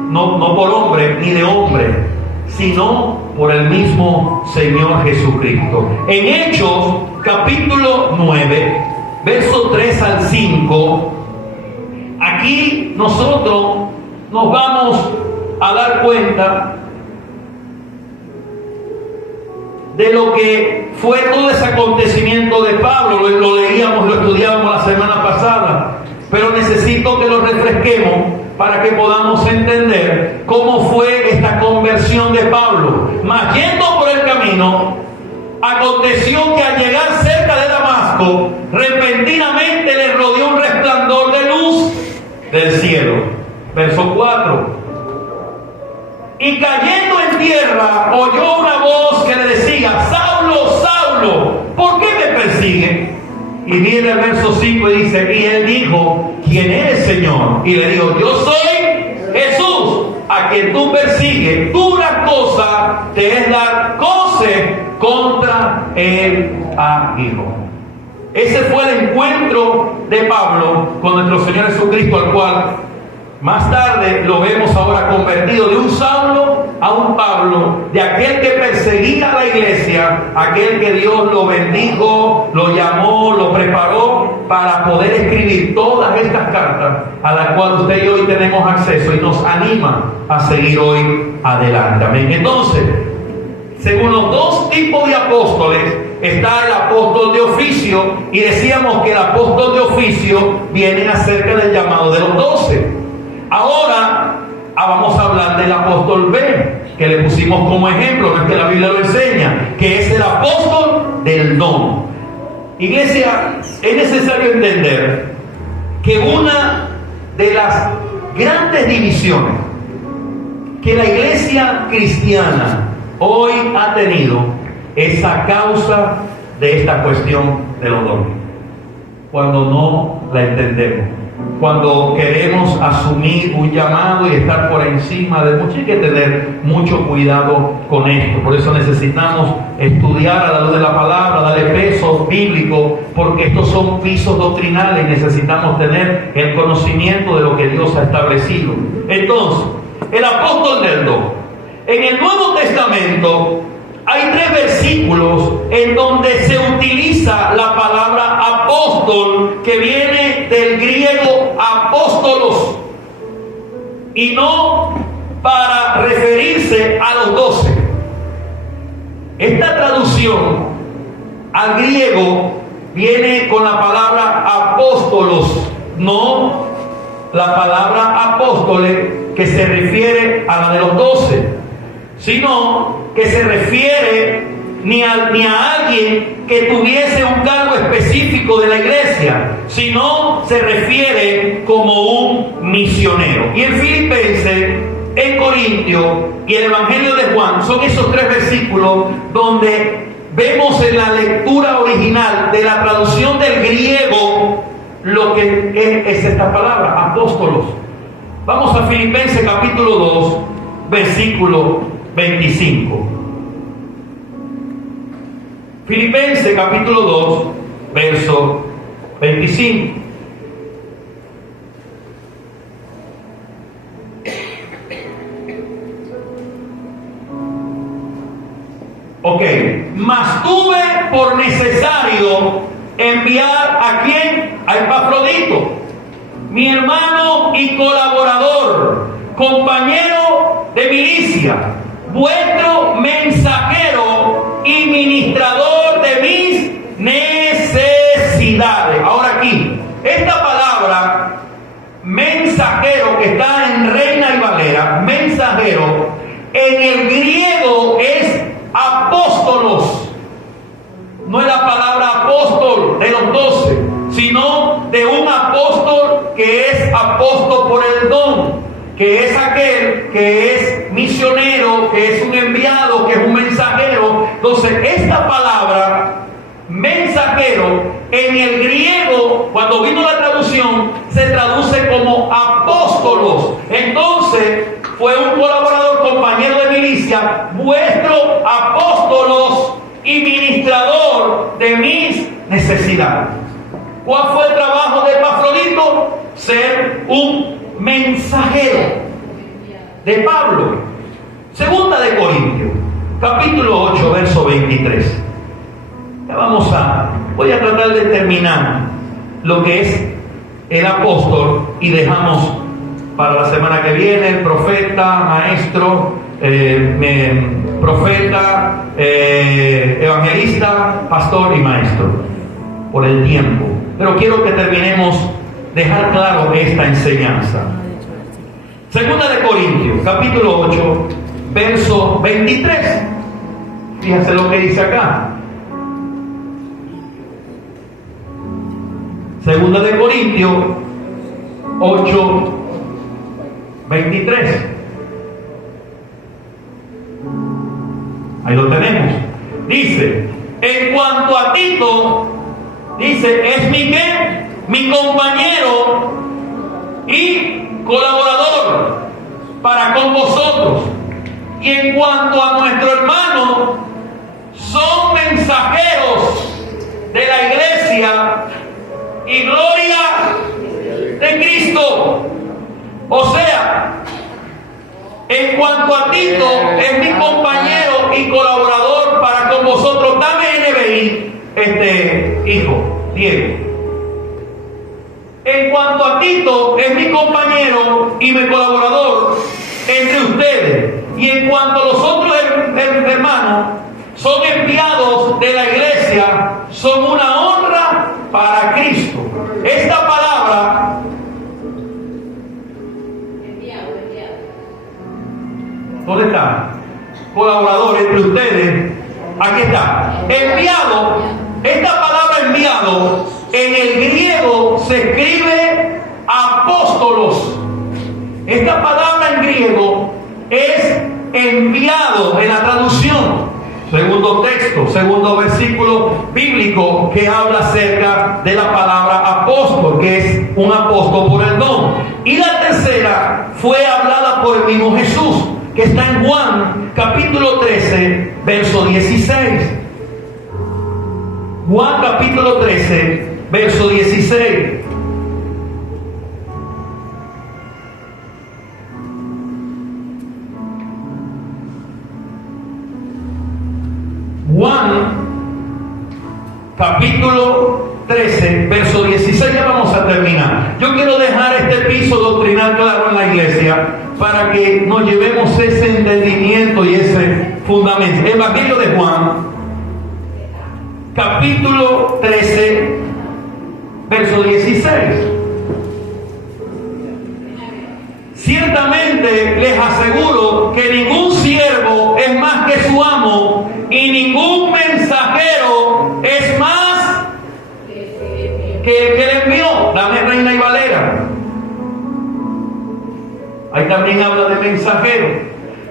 no por hombre ni de hombre, sino por el mismo Señor Jesucristo. En Hechos capítulo 9, verso 3 al 5, aquí nosotros nos vamos a dar cuenta de lo que fue todo ese acontecimiento de Pablo. Lo leíamos, lo estudiábamos la semana pasada, pero necesito que lo refresquemos para que podamos entender cómo fue esta conversión de Pablo. Mas yendo por el camino, aconteció que al llegar cerca de Damasco, repentinamente le rodeó un resplandor de luz del cielo. Verso 4. Y cayendo en tierra, oyó una voz que le decía: Saulo, Saulo, ¿por qué me persigue? Y viene el verso 5 y dice: y él dijo: ¿quién eres, Señor? Y le dijo: yo soy Jesús, a quien tú persigues. Dura cosa te es dar coce contra el aguijón. Ese fue el encuentro de Pablo con nuestro Señor Jesucristo, al cual más tarde lo vemos ahora convertido de un Saulo a un Pablo, de aquel que perseguía a la iglesia, aquel que Dios lo bendijo, lo llamó, lo preparó para poder escribir todas estas cartas a las cuales usted y hoy tenemos acceso, y nos anima a seguir hoy adelante. Amén. Entonces, según los dos tipos de apóstoles, está el apóstol de oficio, y decíamos que el apóstol de oficio viene acerca del llamado de los 12. Ahora vamos a hablar del apóstol B. que le pusimos como ejemplo, no es que la Biblia lo enseña, que es el apóstol del don. Iglesia, es necesario entender que una de las grandes divisiones que la iglesia cristiana hoy ha tenido es a causa de esta cuestión de los dones. Cuando no la entendemos, cuando queremos asumir un llamado y estar por encima de mucho, hay que tener mucho cuidado con esto. Por eso necesitamos estudiar a la luz de la palabra, darle peso bíblico, porque estos son pisos doctrinales y necesitamos tener el conocimiento de lo que Dios ha establecido. Entonces, el apóstol del don. En el Nuevo Testamento hay 3 versículos en donde se utiliza la palabra apóstol, que viene del griego apóstolos, y no para referirse a los 12. Esta traducción al griego viene con la palabra apóstolos, no la palabra apóstoles que se refiere a la de los 12, sino que se refiere ni a alguien que tuviese un cargo específico de la iglesia, sino se refiere como un misionero. Y en Filipenses, en Corintios y el Evangelio de Juan son esos 3 versículos donde vemos en la lectura original de la traducción del griego lo que es esta palabra, apóstolos. Vamos a Filipenses capítulo 2, versículo 25. Filipenses capítulo 2, verso 25. Ok, mas tuve por necesario enviar ¿a quién? A Epafrodito, mi hermano y colaborador, compañero de milicia, vuestro mensajero y ministrador de mis necesidades. Ahora aquí, esta palabra mensajero, que está en Reina y Valera, mensajero, en el griego es apóstolos. No es la palabra apóstol de los 12, sino de un apóstol que es apóstol por el don, que es aquel que es misionero, que es un enviado, que es un mensajero. Entonces, esta palabra mensajero en el griego, cuando vino la traducción, se traduce como apóstolos. Entonces, fue un colaborador, compañero de milicia, vuestro apóstolos y ministrador de mis necesidades. ¿Cuál fue el trabajo de Epafrodito? Ser un mensajero de Pablo. Segunda de Corintios, capítulo 8, verso 23. Ya voy a tratar de terminar lo que es el apóstol y dejamos para la semana que viene el profeta, maestro, profeta, evangelista, pastor y maestro, por el tiempo. Pero quiero que terminemos, dejar claro esta enseñanza. Segunda de Corintios, capítulo 8, verso 23. Fíjense lo que dice acá. Segunda de Corintios 8, 23. Ahí lo tenemos. Dice, en cuanto a Tito, dice, es mi ¿qué? Mi compañero y colaborador para con vosotros. Y en cuanto a nuestro hermano, son mensajeros de la iglesia y gloria de Cristo. O sea, en cuanto a Tito, es mi compañero y colaborador para con vosotros. Dame NBI, hijo, Diego. En cuanto a Tito, es mi compañero y mi colaborador entre ustedes. Y en cuanto a los otros hermanos, son enviados de la iglesia, son una honra para Cristo. Esta palabra, ¿dónde está? colaborador entre ustedes. Aquí está. Enviado. Esta palabra enviado en el griego se escribe apóstolos. Esta palabra en griego es enviado en la traducción. Segundo texto, segundo versículo bíblico que habla acerca de la palabra apóstol, que es un apóstol por el don. Y la tercera fue hablada por el mismo Jesús, que está en Juan capítulo 13, verso 16. Juan capítulo 13, verso 16. Juan capítulo 13, verso 16, ya vamos a terminar. Yo quiero dejar este piso doctrinal claro en la iglesia para que nos llevemos ese entendimiento y ese fundamento. Evangelio de Juan, capítulo 13, verso 16. Ciertamente les aseguro que ningún siervo es más que su amo, y ningún mensajero es más que el que le envió. Dame Reina y Valera. Ahí también habla de mensajero.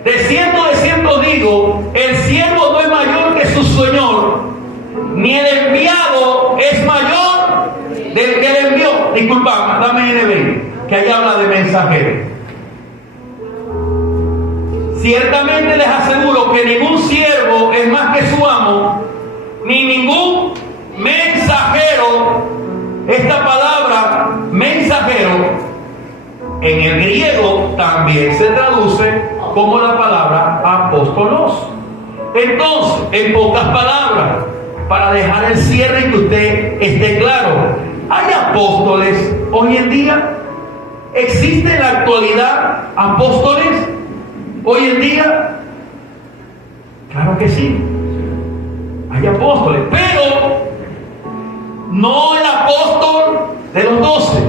De cierto digo, el siervo no es mayor que su señor, ni el enviado es mayor del que le envió. Disculpa, dame NB, que ahí habla de mensajero. Ciertamente les aseguro que ningún siervo es más que su amo, ni ningún mensajero. Esta palabra mensajero en el griego también se traduce como la palabra apóstolos. Entonces, en pocas palabras, para dejar el cierre y que usted esté claro, ¿hay apóstoles hoy en día? ¿Existe en la actualidad apóstoles hoy en día? Claro que sí, hay apóstoles, pero no el apóstol de los 12,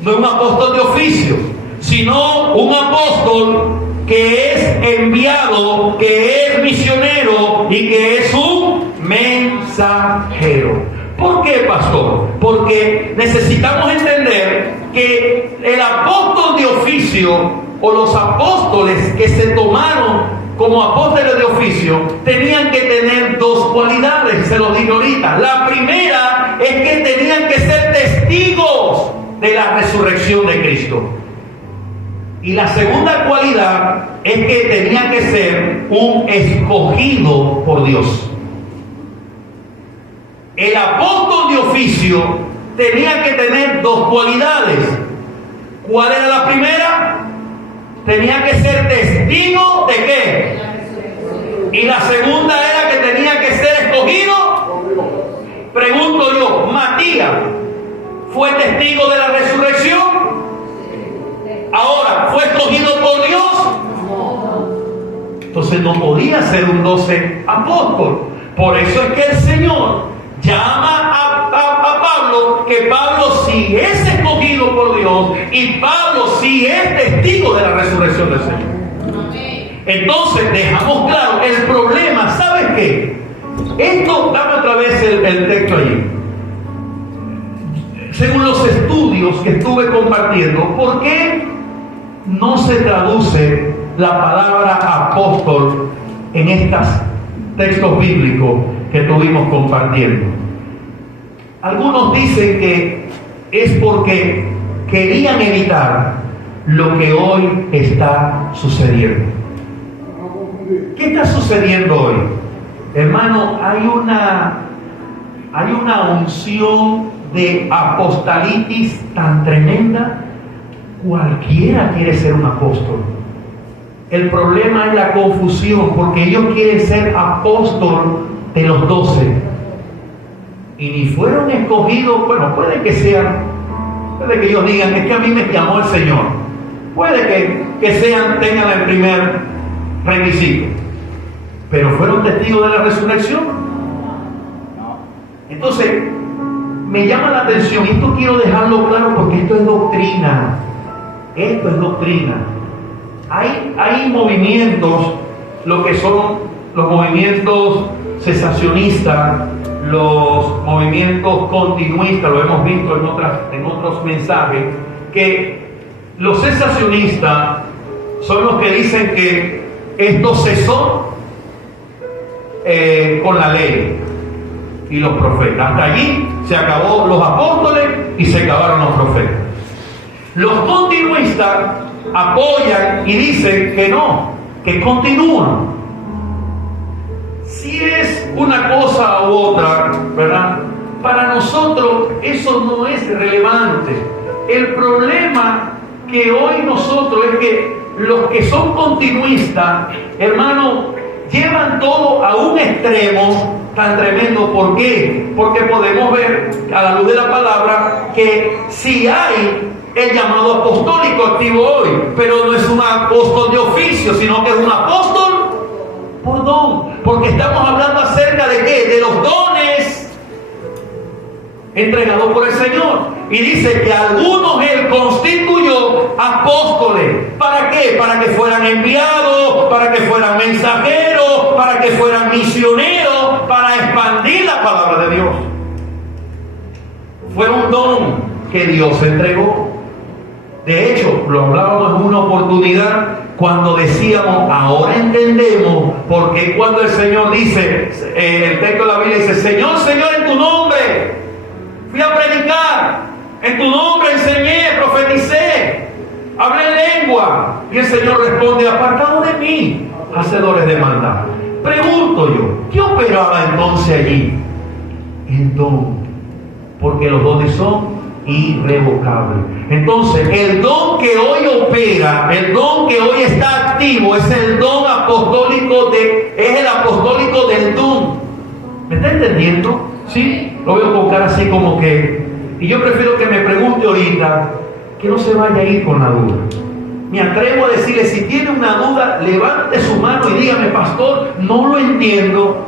no es un apóstol de oficio, sino un apóstol que es enviado, que es misionero y que es un mensajero. ¿Por qué, pastor? Porque necesitamos entender que el apóstol de oficio o los apóstoles que se tomaron como apóstoles de oficio tenían que tener dos cualidades, se los digo ahorita. La primera es que tenían que ser testigos de la resurrección de Cristo. Y la segunda cualidad es que tenían que ser un escogido por Dios. El apóstol de oficio tenía que tener dos cualidades. ¿Cuál era la primera? Tenía que ser testigo de qué. Y la segunda era que tenía que ser escogido. Pregunto yo, ¿Matías fue testigo de la resurrección? Ahora, ¿fue escogido por Dios? Entonces no podía ser un 12 apóstol. Por eso es que el Señor llama a Pablo, que Pablo sí es escogido por Dios y Pablo sí es testigo de la resurrección del Señor. Entonces dejamos claro el problema. ¿Sabes qué? Esto, dame otra vez el texto allí. Según los estudios que estuve compartiendo, ¿por qué no se traduce la palabra apóstol en estos textos bíblicos que estuvimos compartiendo? Algunos dicen que es porque querían evitar lo que hoy está sucediendo. ¿Qué está sucediendo hoy? Hermano, hay una unción de apostolitis tan tremenda. Cualquiera quiere ser un apóstol. El problema es la confusión, porque ellos quieren ser apóstol de los 12 y ni fueron escogidos. Bueno, puede que ellos digan, es que a mí me llamó el Señor. Puede que tengan el primer requisito, pero fueron testigos de la resurrección. Entonces me llama la atención, y esto quiero dejarlo claro porque esto es doctrina. Hay movimientos lo que son los movimientos cesacionistas, los movimientos continuistas, lo hemos visto en otros mensajes, que los cesacionistas son los que dicen que esto cesó con la ley y los profetas. Hasta allí se acabó los apóstoles y se acabaron los profetas. Los continuistas apoyan y dicen que no, que continúan. Si es una cosa u otra, ¿verdad? Para nosotros eso no es relevante. El problema que hoy nosotros es que los que son continuistas, hermano, llevan todo a un extremo tan tremendo. ¿Por qué? Porque podemos ver a la luz de la palabra que si hay el llamado apostólico activo hoy, pero no es un apóstol de oficio, sino que es un apóstol por don, porque estamos hablando acerca de ¿qué? De los dones entregados por el Señor. Y dice que algunos Él constituyó apóstoles. ¿Para qué? Para que fueran enviados, para que fueran mensajeros, para que fueran misioneros, para expandir la palabra de Dios. Fue un don que Dios entregó. De hecho, lo hablábamos en una oportunidad cuando decíamos, ahora entendemos por qué cuando el Señor dice, el texto de la Biblia dice, Señor, Señor, en tu nombre fui a predicar, en tu nombre enseñé, profeticé, hablé lengua. Y el Señor responde, apartado de mí, hacedores de maldad. Pregunto yo, ¿qué operaba entonces allí? El don, porque los dones son irrevocable. Entonces, el don que hoy opera, el don que hoy está activo, es el don apostólico es el apostólico del don. ¿Me está entendiendo? ¿Sí? Lo veo con cara así como que, y yo prefiero que me pregunte ahorita, que no se vaya a ir con la duda. Me atrevo a decirle, si tiene una duda, levante su mano y dígame, pastor, no lo entiendo,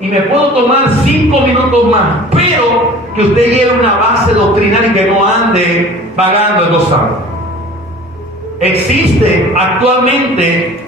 y me puedo tomar 5 minutos más, pero que usted lleve una base doctrinal y que no ande vagando en los santos. Existe actualmente